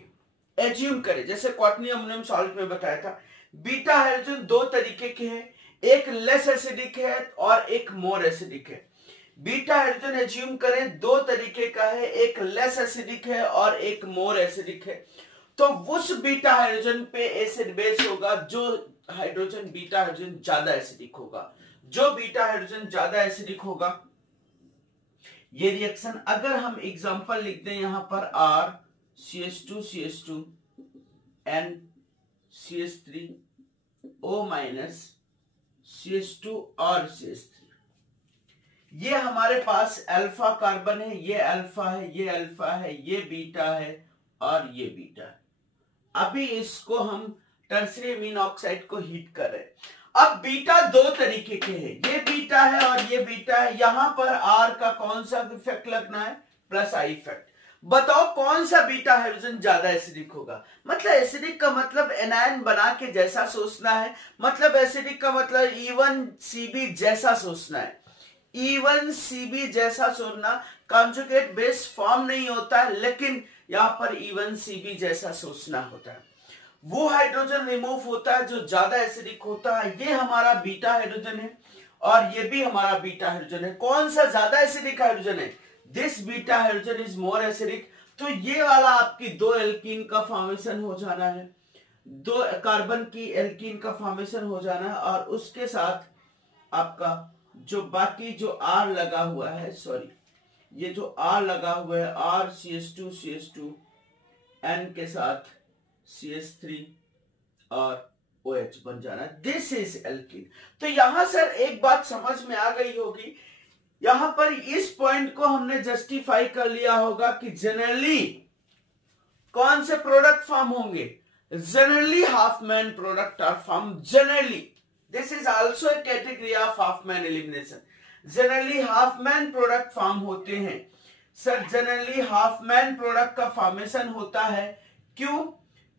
एज्यूम करें, जैसे क्वाटर्नियम अमोनियम सॉल्ट में बताया था, बीटा हाइड्रोजन दो तरीके के हैं, एक लेस एसिडिक है और एक मोर एसिडिक है। बीटा हाइड्रोजन एज्यूम करें दो तरीके का है, एक लेस एसिडिक है और एक मोर एसिडिक है। तो उस बीटा हाइड्रोजन पे एसिड बेस होगा जो हाइड्रोजन बीटा हाइड्रोजन ज्यादा एसिडिक होगा। जो बीटा हाइड्रोजन ज्यादा एसिडिक होगा, ये रिएक्शन अगर हम एग्जांपल लिख दें यहां पर R CH2 N CH3 O minus CH2 और CH3, ये हमारे पास अल्फा कार्बन है, ये अल्फा है, ये अल्फा है, ये बीटा है और ये बीटा है। अभी इसको हम टर्सरी अमीन ऑक्साइड को हीट कर रहे हैं। अब बीटा दो तरीके के हैं, ये बीटा है और ये बीटा है। यहां पर R का कौन सा इफेक्ट लगना है? Plus I effect. बताओ कौन सा बीटा हाइड्रोजन ज्यादा एसिडिक होगा? मतलब एसिडिक का मतलब एनायन बना के जैसा सोचना है, मतलब एसिडिक का मतलब E1Cb जैसा सोचना है। E1Cb जैसा सोचना, कॉन्जुगेट बेस फॉर्म नहीं होता है, लेकिन यहां पर E1Cb जैसा सोचना होता है। वो हाइड्रोजन रिमूव होता है जो ज्यादा एसिडिक होता है। ये हमारा बीटा हाइड्रोजन है और ये भी हमारा बीटा हाइड्रोजन है। कौन सा ज्यादा एसिडिक हाइड्रोजन है? This beta hydrogen is more acidic. तो ये वाला आपकी दो एल्कीन का फॉर्मेशन हो जाना है, दो कार्बन की एल्कीन का फॉर्मेशन हो जाना है, और उसके साथ आपका जो बाकी जो R लगा हुआ है, सॉरी ये जो R लगा हुआ है, R CH2 N के साथ CH3 और OH बन जाना है। This is alkene. तो यहां सर एक बात समझ में आ गई होगी, यहां पर इस पॉइंट को हमने जस्टिफाई कर लिया होगा कि जनरली कौन से प्रोडक्ट फॉर्म होंगे? Generally Hofmann product are form. Generally this is also a category of Hofmann elimination. Generally Hofmann product form होते हैं। Sir generally Hofmann product का फॉर्मेशन होता है, क्यों?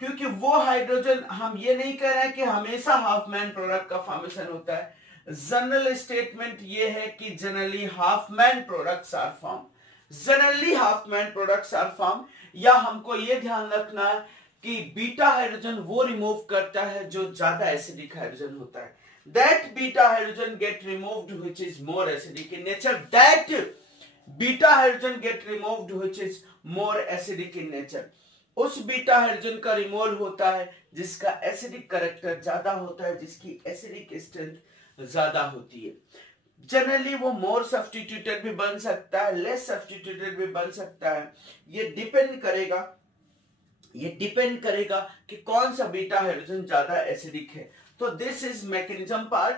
क्योंकि वो हाइड्रोजन, हम ये नहीं कह रहे हैं कि हमेशा हाफ मैन प्रोडक्ट का फॉर्मेशन होता है। जनरल स्टेटमेंट ये है कि generally Hofmann products are form. Generally Hofmann products are form, या हमको ये ध्यान रखना है कि बीटा हाइड्रोजन वो रिमूव करता है जो ज्यादा एसिडिक हाइड्रोजन होता है। That beta hydrogen get removed which is more acidic in nature. That beta hydrogen get removed which is more acidic in nature. उस बीटा हाइड्रोजन का रिमूवल होता है जिसका एसिडिक कैरेक्टर ज्यादा होता है, जिसकी एसिडिक स्ट्रेंथ ज्यादा होती है। जनरली वो मोर सब्स्टिट्यूटेड भी बन सकता है, लेस सब्स्टिट्यूटेड भी बन सकता है। ये डिपेंड करेगा कि कौन सा बीटा हाइड्रोजन ज्यादा एसिडिक है। तो this is mechanism part,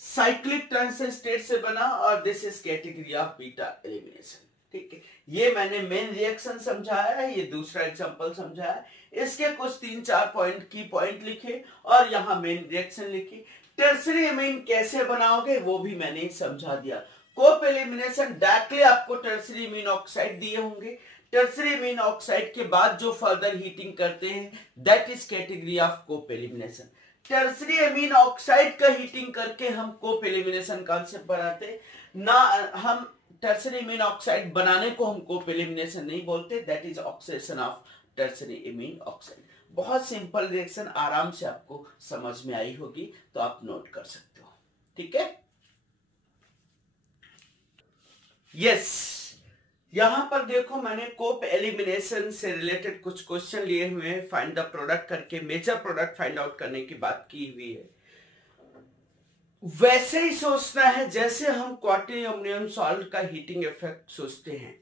cyclic transition state से बना, और this is category of beta elimination. ठीक है, ये मैंने मेन रिएक्शन समझाया है, ये दूसरा एग्जांपल समझाया है। इसके कुछ 3-4 पॉइंट की पॉइंट लिखे और यहाँ मेन रिएक्शन लिखी। टर्सरी अमीन कैसे बनाओगे वो भी मैंने समझा दिया। कोप एलिमिनेशन डायरेक्टली आपको टर्सरी अमीन ऑक्साइड दिए होंगे। टर्सरी अमीन ऑक्साइड के बाद जो फर्दर हीटिंग करते हैं that is category of Cope elimination. Tertiary amine oxide का हीटिंग करके हम कोप एलिमिनेशन कॉन्सेप्ट बनाते ना, हम टर्सरी अमीन ऑक्साइड बनाने को हम कोप एलिमिनेशन नहीं बोलते, that is oxidation of tertiary amine oxide. बहुत सिंपल रिएक्शन, आराम से आपको समझ में आई होगी, तो आप नोट कर सकते हो। ठीक है, यस यहां पर देखो मैंने कोप एलिमिनेशन से रिलेटेड कुछ क्वेश्चन लिए हुए हैं, फाइंड द प्रोडक्ट करके मेजर प्रोडक्ट फाइंड आउट करने की बात की हुई है। वैसे ही सोचना है जैसे हम क्वाटर्नियम अमोनियम सॉल्ट का हीटिंग इफेक्ट सोचते हैं।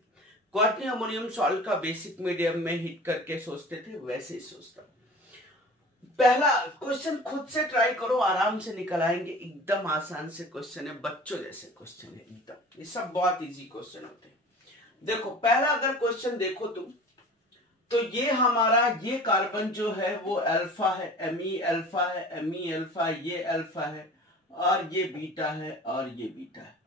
क्वाटर्नियम अमोनियम सॉल्ट का बेसिक मीडियम में हीट करके सोचते थे, वैसे ही सोचता। पहला क्वेश्चन खुद से ट्राई करो, आराम से निकल आएंगे। एकदम आसान से क्वेश्चन है, बच्चों जैसे क्वेश्चन है एकदम, ये सब बहुत इजी क्वेश्चन होते हैं। देखो पहला अगर क्वेश्चन देखो तुम, तो ये हमारा ये कार्बन जो है वो अल्फा है, Me अल्फा है, Me अल्फा, ये अल्फा है, और ये बीटा है, और ये बीटा है।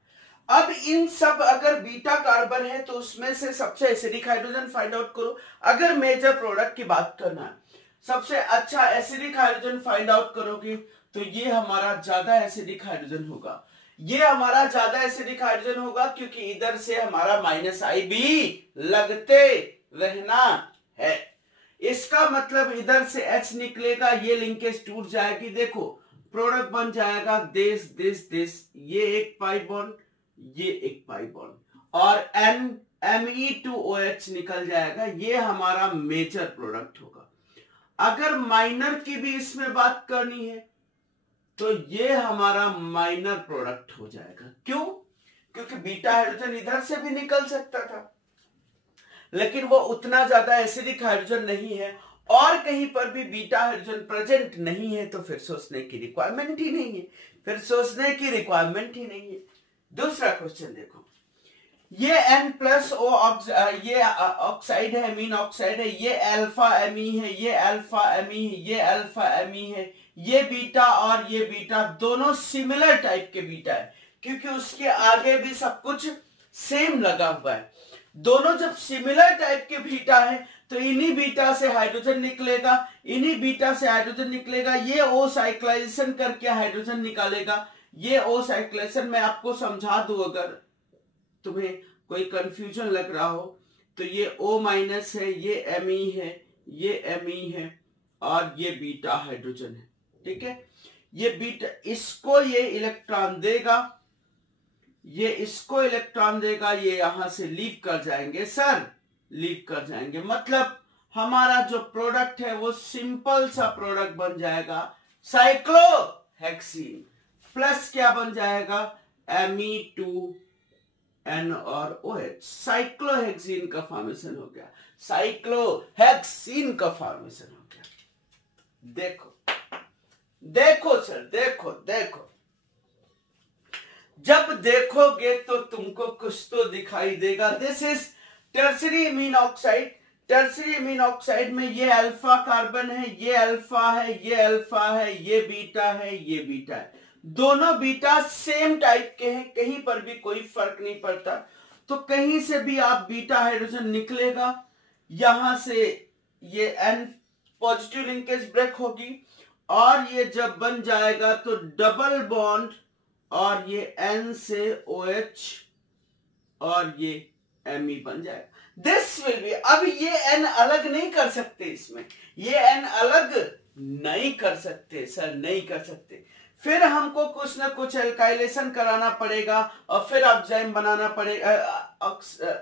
अब इन सब अगर बीटा कार्बन है तो उसमें से सबसे एसिडिक हाइड्रोजन फाइंड आउट करो। अगर मेजर प्रोडक्ट की बात करना है, सबसे अच्छा एसिडिक हाइड्रोजन फाइंड आउट करोगे तो ये हमारा ज्यादा एसिडिक हाइड्रोजन होगा। ये हमारा ज्यादा एसिडिक हाइड्रोजन होगा क्योंकि इधर से हमारा -I भी लगते रहना है। इसका मतलब इधर से H निकलेगा, ये लिंकेज टूट जाएगी। देखो प्रोडक्ट बन जाएगा दिस, ये एक पाई बॉन्ड, ये एक पाई बॉन्ड, और Me2OH निकल जाएगा। ये हमारा मेजर प्रोडक्ट होगा। अगर माइनर की भी इसमें बात करनी है तो ये हमारा माइनर प्रोडक्ट हो जाएगा। क्यों? क्योंकि बीटा हाइड्रोजन इधर से भी निकल सकता था, लेकिन वो उतना ज्यादा एसिडिक हाइड्रोजन नहीं है, और कहीं पर भी बीटा हाइड्रोजन प्रेजेंट नहीं है, तो फिर सोचने की रिक्वायरमेंट ही नहीं है, दूसरा क्वेश्चन देखो, ये N+O ये ऑक्साइड है, अमीन ऑक्साइड है, ये अल्फा एमी है, ये अल्फा एमी है, ये अल्फा एमी है, ये बीटा और ये बीटा दोनों सिमिलर टाइप के बीटा है, क्योंकि उसके आगे भी सब कुछ सेम लगा हुआ है। दोनों जब सिमिलर टाइप के बीटा है तो इन्हीं बीटा से हाइड्रोजन निकलेगा, ये ओ साइक्लाइजेशन करके हाइड्रोजन निकालेगा। ये ओ साइक्लाइजेशन मैं आपको समझा दूं, अगर तुम्हें कोई कंफ्यूजन लग रहा हो तो ये O- है, ये Me है, ये Me है, और ये बीटा हाइड्रोजन है। ठीक है, ये बीटा इसको ये इलेक्ट्रॉन देगा, ये इसको इलेक्ट्रॉन देगा, ये यहां से लीव कर जाएंगे, मतलब हमारा जो प्रोडक्ट है वो सिंपल सा प्रोडक्ट बन जाएगा, साइक्लोहेक्सीन प्लस क्या बन जाएगा, Me2N और OH, साइक्लोहेक्सीन का फॉर्मेशन हो गया, देखो सर, देखो जब देखोगे तो तुमको कुछ तो दिखाई देगा। This is tertiary amine oxide में ये अल्फा कार्बन है, ये अल्फा है, ये बीटा है, दोनों बीटा सेम टाइप के हैं, कहीं पर भी कोई फर्क नहीं पड़ता। तो कहीं से भी आप बीटा हाइड्रोजन निकलेगा, यहां से ये N पॉजिटिव लिंकेज ब्रेक होगी, और ये जब बन जाएगा तो डबल बॉन्ड, और ये N से OH और ये Me बन जाएगा। दिस विल बी, अब ये N अलग नहीं कर सकते, इसमें ये N अलग नहीं कर सकते सर, नहीं कर सकते। फिर हमको कुछ ना कुछ एल्काइलेशन कराना पड़ेगा, और फिर एंजाइम बनाना पड़ेगा,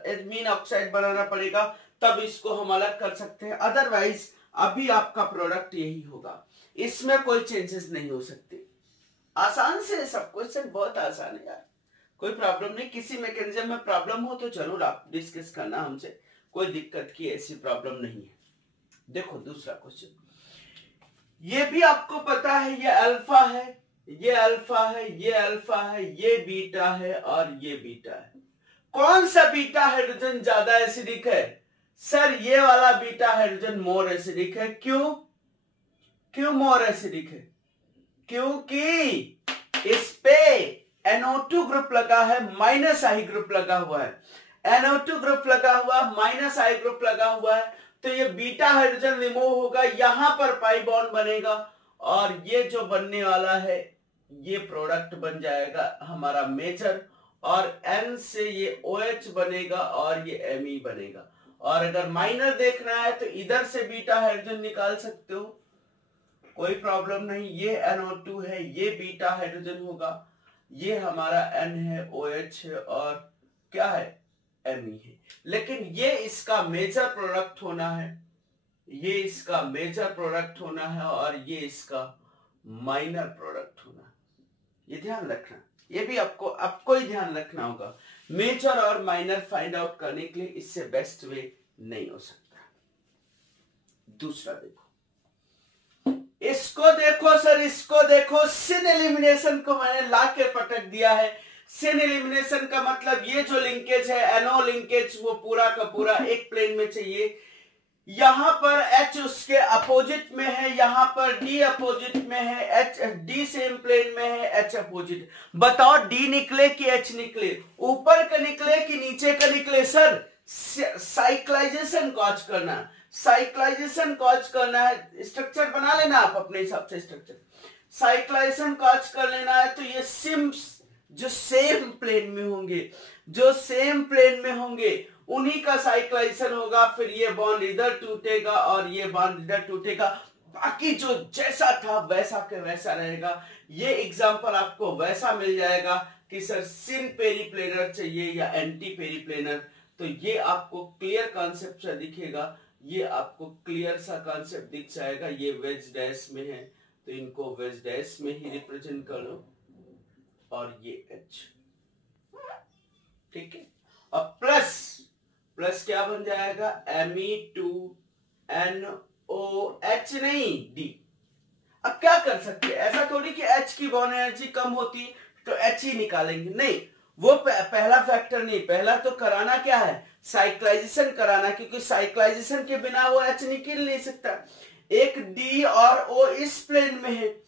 एमीन ऑक्साइड बनाना पड़ेगा, तब इसको हम अलग कर सकते हैं। अदरवाइज अभी आपका प्रोडक्ट यही होगा, इसमें कोई चेंजेस नहीं हो सकते। आसान से सब क्वेश्चन बहुत आसान है यार, कोई प्रॉब्लम नहीं। किसी मैकेनिज्म में प्रॉब्लम हो तो जरूर आप डिस्कस करना हमसे, कोई दिक्कत की ऐसी प्रॉब्लम नहीं है। देखो दूसरा क्वेश्चन, ये भी आपको पता है, ये अल्फा है, ये बीटा है, और ये बीटा है। कौन सा बीटा हाइड्रोजन ज्यादा एसिडिक है? सर ये वाला बीटा हाइड्रोजन मोर एसिडिक है। क्यों मोर एसिडिक है? क्योंकि इस पे NO2 ग्रुप लगा है, -I ग्रुप लगा हुआ है, NO2 ग्रुप लगा हुआ, -I ग्रुप लगा हुआ है, तो ये बीटा हाइड्रोजन रिमूव होगा, यहां पर पाई बॉन्ड बनेगा, और ये जो बनने वाला है ये प्रोडक्ट बन जाएगा हमारा मेजर, और N से ये OH बनेगा और ये Me बनेगा। और अगर माइनर देखना है तो इधर से बीटा हाइड्रोजन निकाल सकते हो, कोई प्रॉब्लम नहीं। ये NO2 है, ये बीटा हाइड्रोजन होगा, ये हमारा N है, OH है, और क्या है, Me है। लेकिन ये इसका मेजर प्रोडक्ट होना है, और ये इसका माइनर प्रोडक्ट होना है। ये ध्यान रखना, ये भी आपको ही ध्यान रखना होगा। मेजर और माइनर फाइंड आउट करने के लिए इससे बेस्ट वे नहीं हो सकता। दूसरा देखो, इसको देखो सर, इसको देखो, सिन एलिमिनेशन को मैंने ला के पटक दिया है। सिन एलिमिनेशन का मतलब ये जो लिंकेज है, NO लिंकेज, वो पूरा का पूरा एक प्लेन में चाहिए। यहां पर H उसके अपोजिट में है, यहां पर D अपोजिट में है, D सेम प्लेन में है, H अपोजिट। बताओ D निकले कि H निकले, ऊपर का निकले कि नीचे का निकले? सर साइक्लाइजेशन कॉज करना है, स्ट्रक्चर बना लेना आप अपने हिसाब से, स्ट्रक्चर साइक्लाइजेशन कॉज कर लेना है। तो ये सिम्स जो सेम प्लेन में होंगे, जो सेम प्लेन में होंगे उन्हीं का साइक्लाइजेशन होगा। फिर ये बॉन्ड इधर टूटेगा और ये बॉन्ड इधर टूटेगा, बाकी जो जैसा था वैसा के वैसा रहेगा। ये एग्जांपल आपको वैसा मिल जाएगा कि सर सिन पेरीप्लेनर चाहिए या एंटी पेरीप्लेनर, तो ये आपको क्लियर कॉन्सेप्ट सा दिखेगा, ये आपको क्लियर सा कॉन्सेप्ट दिख जाएगा। ये वेज डैश में है तो इनको वेज डैश में ही रिप्रेजेंट करो और ये एच, ठीक है। और प्लस प्लस क्या बन जाएगा, Me2NOH नहीं D। अब क्या कर सकते हैं, ऐसा थोड़ी कि H की बॉन्ड एनर्जी कम होती तो H ही निकालेंगे, नहीं, वो पहला फैक्टर नहीं, पहला तो कराना क्या है, साइक्लाइजेशन कराना, क्योंकि साइक्लाइजेशन के बिना वो H निकल नहीं सकता। एक D और O इस प्लेन में है,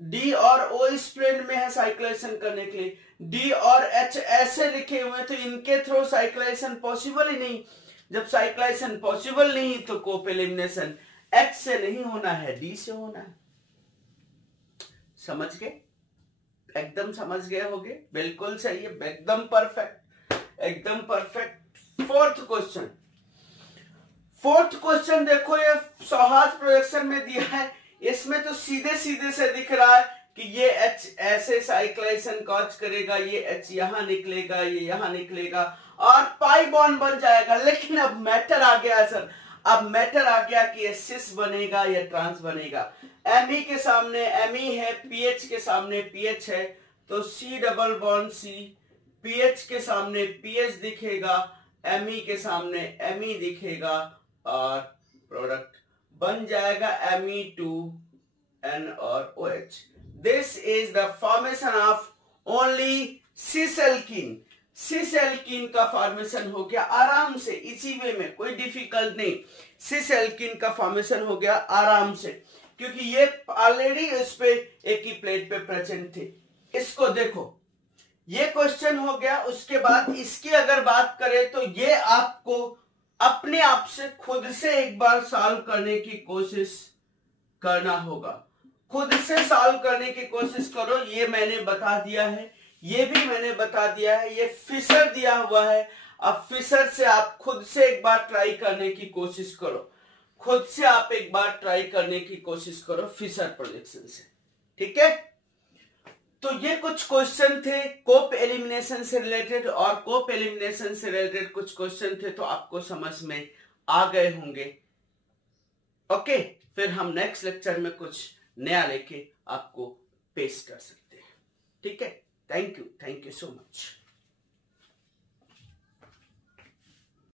D और O इस प्लेन में है साइक्लाइजेशन करने के लिए, D और H ऐसे लिखे हुए तो इनके थ्रू साइक्लाइजेशन पॉसिबल ही नहीं। जब साइक्लाइजेशन पॉसिबल नहीं तो कोप एलिमिनेशन H से नहीं होना है, D से होना है। समझ गए, एकदम समझ गए होगे, बिल्कुल सही है, एकदम परफेक्ट, एकदम परफेक्ट। फोर्थ क्वेश्चन देखो, ये सौहार्द प्रोजेक्शन में दिया है, इसमें तो सीधे सीधे से दिख रहा है कि ये H ऐसे साइक्लाइजेशन कॉज करेगा, ये H यहां निकलेगा, ये यहां निकलेगा और पाई बॉन्ड बन जाएगा। लेकिन अब मैटर आ गया सर, अब मैटर आ गया कि ये सिस बनेगा या ट्रांस बनेगा। Me के सामने Me है, PH के सामने PH है, तो C double bond C, PH के सामने PH दिखेगा, Me के सामने Me दिखेगा और प्रोडक्ट बन जाएगा Me2N और OH। This is the formation of only cis alkene. Cis alkene का फॉर्मेशन हो गया आराम से, इसी वे में, कोई डिफिकल्ट नहीं। सिस एल्कीन का फॉर्मेशन हो गया आराम से, क्योंकि ये ऑलरेडी इस पे एक ही प्लेट पे प्रेजेंट थे। इसको देखो, ये क्वेश्चन हो गया। उसके बाद इसकी अगर बात करें तो ये आपको अपने आप से खुद से एक बार सॉल्व करने की कोशिश करना होगा। खुद से सॉल्व करने की कोशिश करो, ये मैंने बता दिया है, ये भी मैंने बता दिया है, ये फिशर दिया हुआ है। अब फिशर से आप खुद से एक बार ट्राई करने की कोशिश करो, खुद से आप एक बार ट्राई करने की कोशिश करो फिशर प्रोजेक्शन से, ठीक है। तो ये कुछ क्वेश्चन थे कोप एलिमिनेशन से रिलेटेड, और कोप एलिमिनेशन से रिलेटेड कुछ क्वेश्चन थे, तो आपको समझ में आ गए होंगे। ओके, फिर हम नेक्स्ट लेक्चर में कुछ नया लेके आपको पेश कर सकते हैं, ठीक है। Thank you so much.